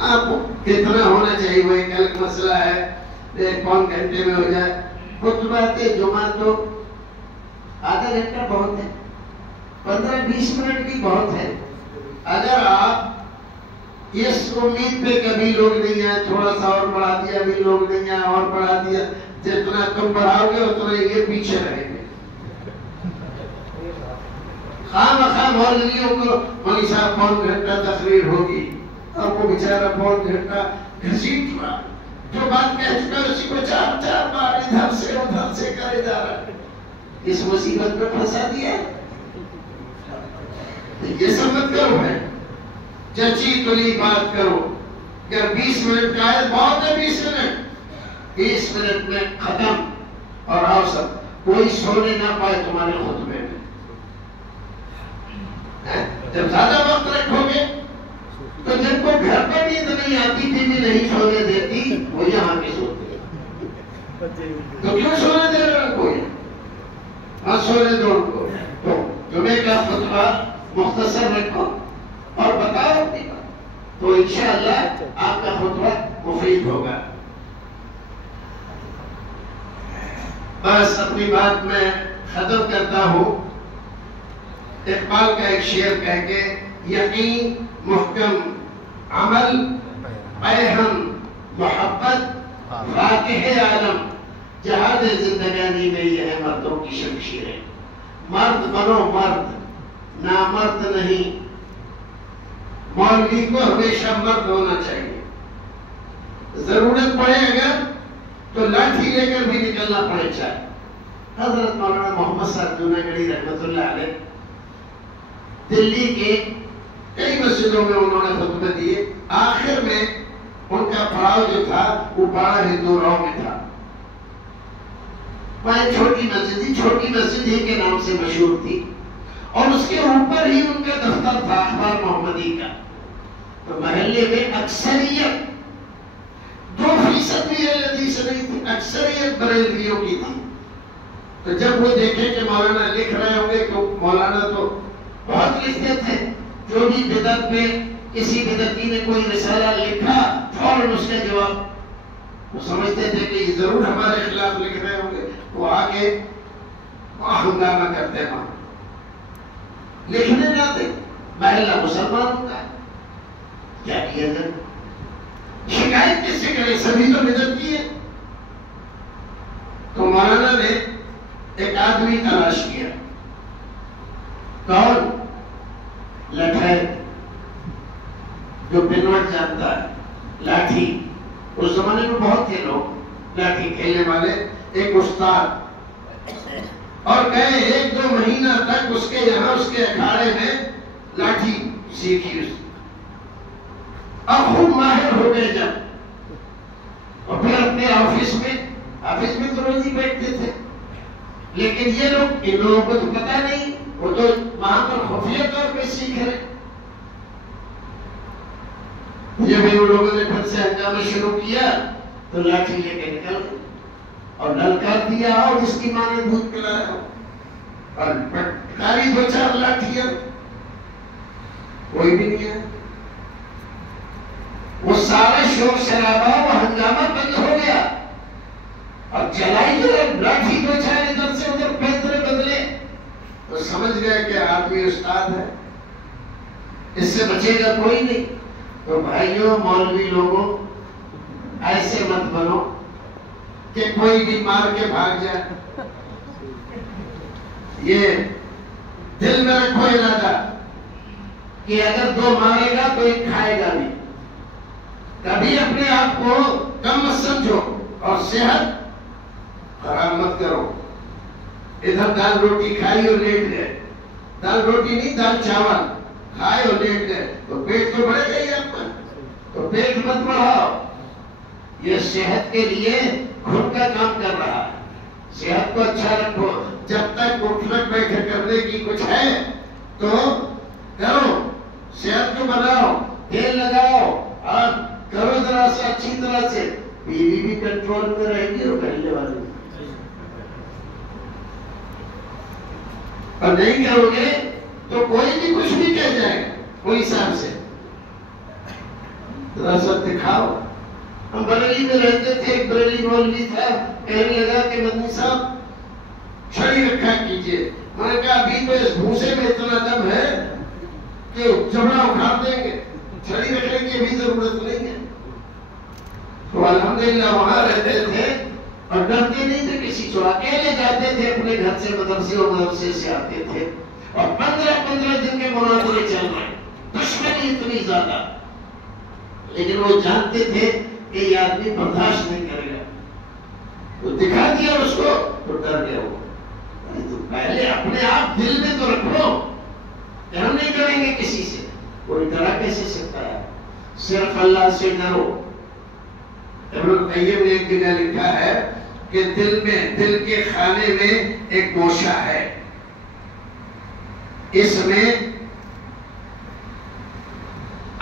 آپ کتنا ہونا چاہیے، وہ ایک الگ مسئلہ ہے. 1 گھنٹے میں ہو جائے. خطبات جمعہ تو آدھا گھنٹہ بہت ہے، 15-20 منٹ بھی بہت ہے. اگر آپ اس امید پہ کبھی لوگ نہیں آئے تھوڑا سا اور بڑھا دیا، بھی لوگ نہیں آئے اور بڑھا دیا، جتنا تم بڑھاؤ گے اتنا یہ پیچھے رہیں گے. خواہ مولویوں کو مولوی صاحب 1 گھنٹہ تقریر ہوگی اور وہ بیچارہ 1 گھنٹہ گھسیٹ چکا، جو بات کہہ چکا اسی کو 4 بار ادھر سے ادھر سے کرے جا رہا ہے. اس مصیبت میں پھنسا دیا. یہ سب مت کرو ہے، چچی تلی بات کرو. اگر 20 منٹ کا ہے بہت ہے، 20 منٹ میں ختم. اور آؤ سب، کوئی سونے نہ پائے تمہارے خطبے میں. جب زیادہ وقت رکھو گے تو جن کو گھر پر نیند نہیں آتی تھی بھی نہیں سونے دیتی، وہ یہاں بھی سوتے. تو کیوں سونے دے رہے ہیں کوئی؟ ہاں سونے دو ان کو. تو جمعے کا خطبہ مختصر رکھو اور بتاؤ اپنی بات، تو انشاءاللہ آپ کا خطبہ مفید ہوگا. بس اپنی بات میں ختم کرتا ہوں. اقبال کا ایک شعر کہہ کے، یقین محکم عمل پیہم محبت فاتح عالم، جہاد زندگانی میں یہ ہے مردوں کی شمشیریں. مرد بنو مرد، نامرد نہیں. مولوی کو ہمیشہ مرد ہونا چاہیے. ضرورت پڑے اگر تو لاٹھی لے کر بھی نکلنا پڑے چاہے. حضرت مولانا محمد صاحب جوناگڑھی رحمۃ اللہ علیہ دلی کے کئی مسجدوں میں انہوں نے خطبے دیے. آخر میں ان کا پڑاؤ جو تھا وہ بڑا ہندو راؤ میں تھا. وہاں چھوٹی مسجد تھی، چھوٹی مسجد ہی کے نام سے مشہور تھی، اور اس کے اوپر ہی ان کا دفتر تھا اخبار محمدی کا. تو محلے میں اکثریت 2% بھی اہل حدیث نہیں تھی، اکثریت بریلویوں کی تھی. تو جب وہ دیکھے کہ مولانا لکھ رہے ہوں گے، تو مولانا تو بہت لکھتے تھے، جو بھی بدعت میں کسی بدعتی نے کوئی رسالہ لکھا فوراً اس کا جواب، وہ سمجھتے تھے کہ یہ ضرور ہمارے خلاف لکھ رہے ہوں گے. وہ آگے ہنگامہ کرتے ہیں، وہاں لکھنے جاتے. محلہ مسلمانوں کا کیا کیا جائے؟ شکایت کس سے کرے؟ سبھی تو بدعت کی ہے. تو مولانا نے ایک آدمی تلاش کیا. کون؟ لٹھائی، جو پنوٹ جانتا ہے، لاٹھی. اس زمانے میں بہت تھے لوگ لاٹھی کھیلنے والے. ایک استاد، اور گئے 1-2 مہینہ تک اس کے یہاں اس کے اکھاڑے میں لاٹھی سیکھی. اس اب خوب ماہر ہو گئے جب، اور پھر اپنے آفس میں تو روز ہی بیٹھتے تھے. لیکن یہ لوگ، ان لوگوں کو تو پتا نہیں، وہ تو وہاں پر خفیہ طور پہ سیکھ رہے. جب ان لوگوں نے پھر سے ہنگامہ شروع کیا تو لاٹھی لے کے نکل گئے اور للکار دیا، اور جس کی ماں نے دودھ پلایا ہو، اور پٹکاری 2-4 لاٹھیاں، کوئی بھی نہیں ہے. وہ سارا شور شرابہ، وہ ہنگامہ بند ہو گیا. اور جلائی جو لاٹھی 2-4 ادھر سے ادھر پھینکنے بدلے، تو سمجھ گئے کہ آدمی استاد ہے، اس سے بچے گا کوئی نہیں. تو بھائیوں، مولوی لوگوں، ایسے مت بنو کہ کوئی بھی مار کے بھاگ جائے. یہ دل میں رکھو ارادہ کہ اگر 2 مارے گا تو 1 کھائے گا نہیں. کبھی اپنے آپ کو کم مت سمجھو اور صحت خراب مت کرو. ادھر دال روٹی کھائی اور لیٹ گئے، دال روٹی نہیں، دال چاول کھائے اور لیٹ گئے، تو پیٹ تو بڑھے گا ہی آپ کا. تو پیٹ مت بڑھاؤ. یہ صحت کے لیے گھٹ کا کام کر رہا ہے. صحت کو اچھا رکھو. جب تک اٹھنے بیٹھے کرنے کی کچھ ہے تو کرو، صحت کو بناؤ، تیل لگاؤ اور کرو ذرا سے اچھی طرح سے، بیوی بھی کنٹرول میں رہے گی اور پہلے والے اور نہیں کرو گے تو کوئی بھی کچھ بھی کہہ جائے گا کوئی حساب سے۔ ذرا سا دکھاؤ۔ ہم بریلی میں رہتے تھے، ایک بریلی مولوی تھا، کہنے لگا کہ مدنی صاحب چھڑی رکھا کیجئے۔ میں نے کہا ابھی تو اس بھوسے میں اتنا دم ہے کہ جبڑا اکھاڑ دیں گے، چھڑی رکھنے کی بھی ضرورت نہیں ہے۔ تو الحمدللہ وہاں رہتے تھے اور ڈرتے نہیں تھے کسی سے، اکیلے جاتے تھے اپنے گھر سے مدرسے اور مدرسے سے آتے تھے، اور 15 دن کے مناظرے چل رہے، دشمنی اتنی زیادہ، لیکن وہ جانتے تھے کہ یہ آدمی برداشت نہیں کرے گا۔ تو دکھا دیا اس کو تو ڈر گیا وہ۔ تو پہلے اپنے آپ دل میں تو رکھو کہ ہم نہیں کریں گے کسی سے، کوئی ڈرا کیسے سکتا ہے؟ صرف اللہ سے ڈرو۔ ابن القیم نے ایک جگہ لکھا ہے کہ دل کے خانے میں ایک گوشہ ہے، اس میں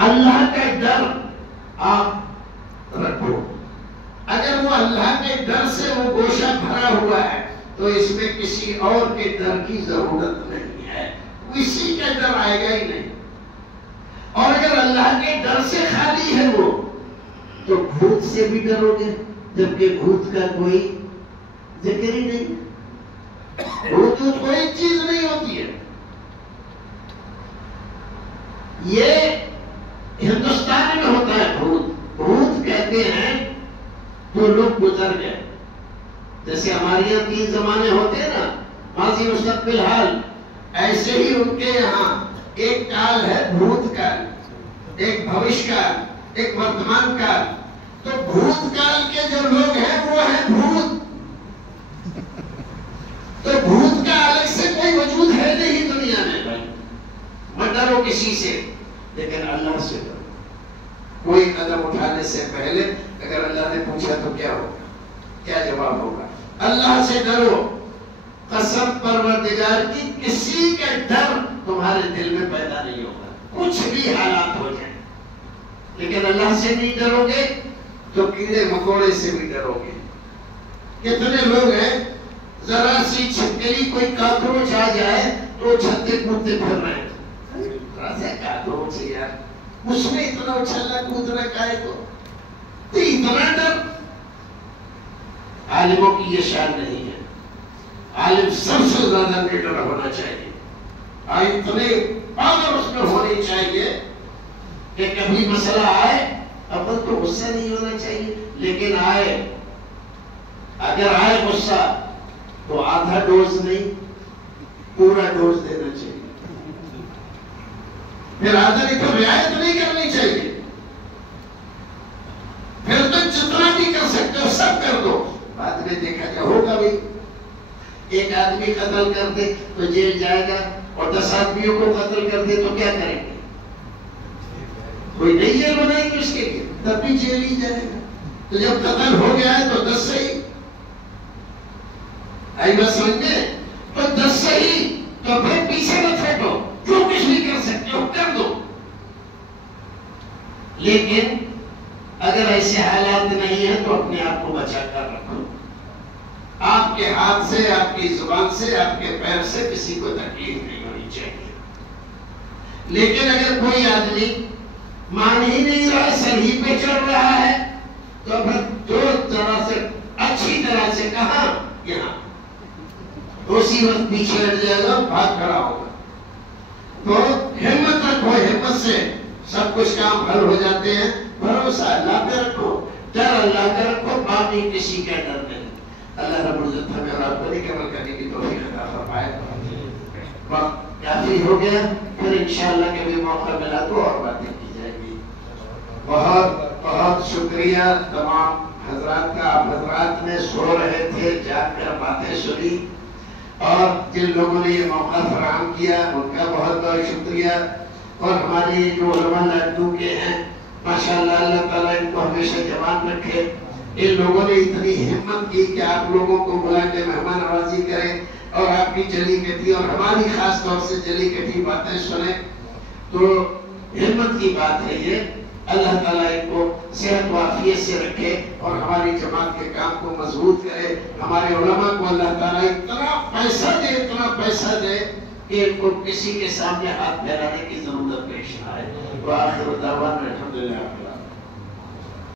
اللہ کا ڈر آپ رکھو۔ اگر وہ اللہ کے ڈر سے وہ گوشہ بھرا ہوا ہے تو اس میں کسی اور کے ڈر کی ضرورت نہیں ہے، کسی کا ڈر آئے گا ہی نہیں۔ اور اگر اللہ کے ڈر سے خالی ہے وہ، تو بھوت سے بھی ڈرو گے، جبکہ بھوت کا کوئی ذکر ہی نہیں، بھوت کوئی چیز نہیں ہوتی ہے۔ یہ ہندوستان میں ہوتا ہے بھوت، بھوت کہتے ہیں جو لوگ گزر گئے، جیسے ہمارے یہاں 3 زمانے ہوتے ہیں نا، ماضی مستقبل حال، ایسے ہی ان کے یہاں ایک کال ہے بھوت کال، ایک بھوش کال، ایک ورتمان کال۔ تو بھوت کال کے جو لوگ ہیں وہ ہیں بھوت۔ تو بھوت کا الگ سے کوئی وجود ہے نہیں دنیا میں بھائی، مت ڈرو کسی سے، لیکن اللہ سے ڈرو۔ کوئی قدم اٹھانے سے پہلے اگر اللہ نے پوچھا تو کیا ہوگا، کیا جواب ہوگا؟ اللہ سے ڈرو۔ قسم پروردگار کی، کسی کا ڈر تمہارے دل میں پیدا نہیں ہوگا، کچھ بھی حالات ہو جائیں، لیکن اللہ سے نہیں ڈرو گے تو کیڑے مکوڑے سے بھی ڈرو گے۔ کتنے لوگ ہیں ذرا سی چھپکلی، کوئی کاکروچ آ جائے تو چھتے کودتے پھر رہے ہیں، کاکروچ یار، اس میں اتنا اچھلنا کودنا کائے تو اتنا ڈر۔ عالموں کی یہ شان نہیں ہے، عالم سب سے زیادہ نڈر ہونا چاہیے، اتنے پاور اس میں ہونی چاہیے کہ کبھی مسئلہ آئے اول تو غصہ نہیں ہونا چاہیے، لیکن آئے، اگر آئے غصہ تو آدھا ڈوز نہیں پورا ڈوز دینا چاہیے، پھر آدھا نہیں تو رعایت نہیں کرنی چاہیے، پھر تو جتنا بھی کر سکتے ہو سب کر دو، بعد میں دیکھا جائے ہوگا بھی۔ ایک آدمی قتل کر دے تو جیل جائے گا، اور 10 آدمیوں کو قتل کر دے تو کیا کریں گے؟ کوئی نئی جیل بنائیں گے اس کے لیے، تب بھی جیل ہی جائے گا۔ تو جب قتل ہو گیا ہے تو 10 صحیح، آئی بات سمجھ میں؟ تو 10 صحیح، تو پھر پیچھے مت ہٹو، جو کچھ بھی کر سکتے ہو کر دو۔ لیکن اگر ایسے حالات نہیں ہیں تو اپنے آپ کو بچا کر رکھو، آپ کے ہاتھ سے، آپ کی زبان سے، آپ کے پیر سے کسی کو تکلیف نہیں ہونی چاہیے۔ لیکن اگر کوئی آدمی مان ہی نہیں رہا، سر ہی پہ چڑھ رہا ہے، تو پھر جو طرح سے اچھی طرح سے کہاں یہاں، اسی وقت پیچھے ہٹ جائے گا، بھاگ کھڑا ہوگا۔ تو ہمت رکھو، ہمت سے سب کچھ کام حل ہو جاتے ہیں۔ بھروسہ اللہ پہ رکھو، ڈر اللہ کا رکھو، باقی کسی کا ڈر نہیں۔ اللہ رب العزت ہمیں اور آپ کو عمل کرنے کی توفیق عطا فرمائے۔ وقت کافی ہو گیا، پھر انشاءاللہ کبھی موقع ملا تو اور باتیں کی جائے گی۔ بہت بہت شکریہ تمام حضرات کا، آپ حضرات نے سو رہے تھے، جاگ کر باتیں سنی، اور جن لوگوں نے یہ موقع فراہم کیا ان کا بہت بہت شکریہ۔ اور ہمارے جو علماء لادو کے ہیں، ماشاءاللہ اللہ تعالیٰ ان کو ہمیشہ جوان رکھے۔ ان لوگوں نے اتنی ہمت کی کہ آپ لوگوں کو بلا کے مہمان نوازی کریں، اور آپ کی جلی کٹی اور ہماری خاص طور سے جلی کٹی باتیں سنیں تو ہمت کی بات ہے یہ. اللہ تعالیٰ ان کو صحت و عافیت سے رکھے اور ہماری جماعت کے کام کو مضبوط کرے. ہمارے علماء کو اللہ تعالیٰ اتنا پیسہ دے کہ ان کو کسی کے سامنے ہاتھ پھیلانے کی ضرورت پیش نہ آئے. وآخر دعوانا الحمدللہ.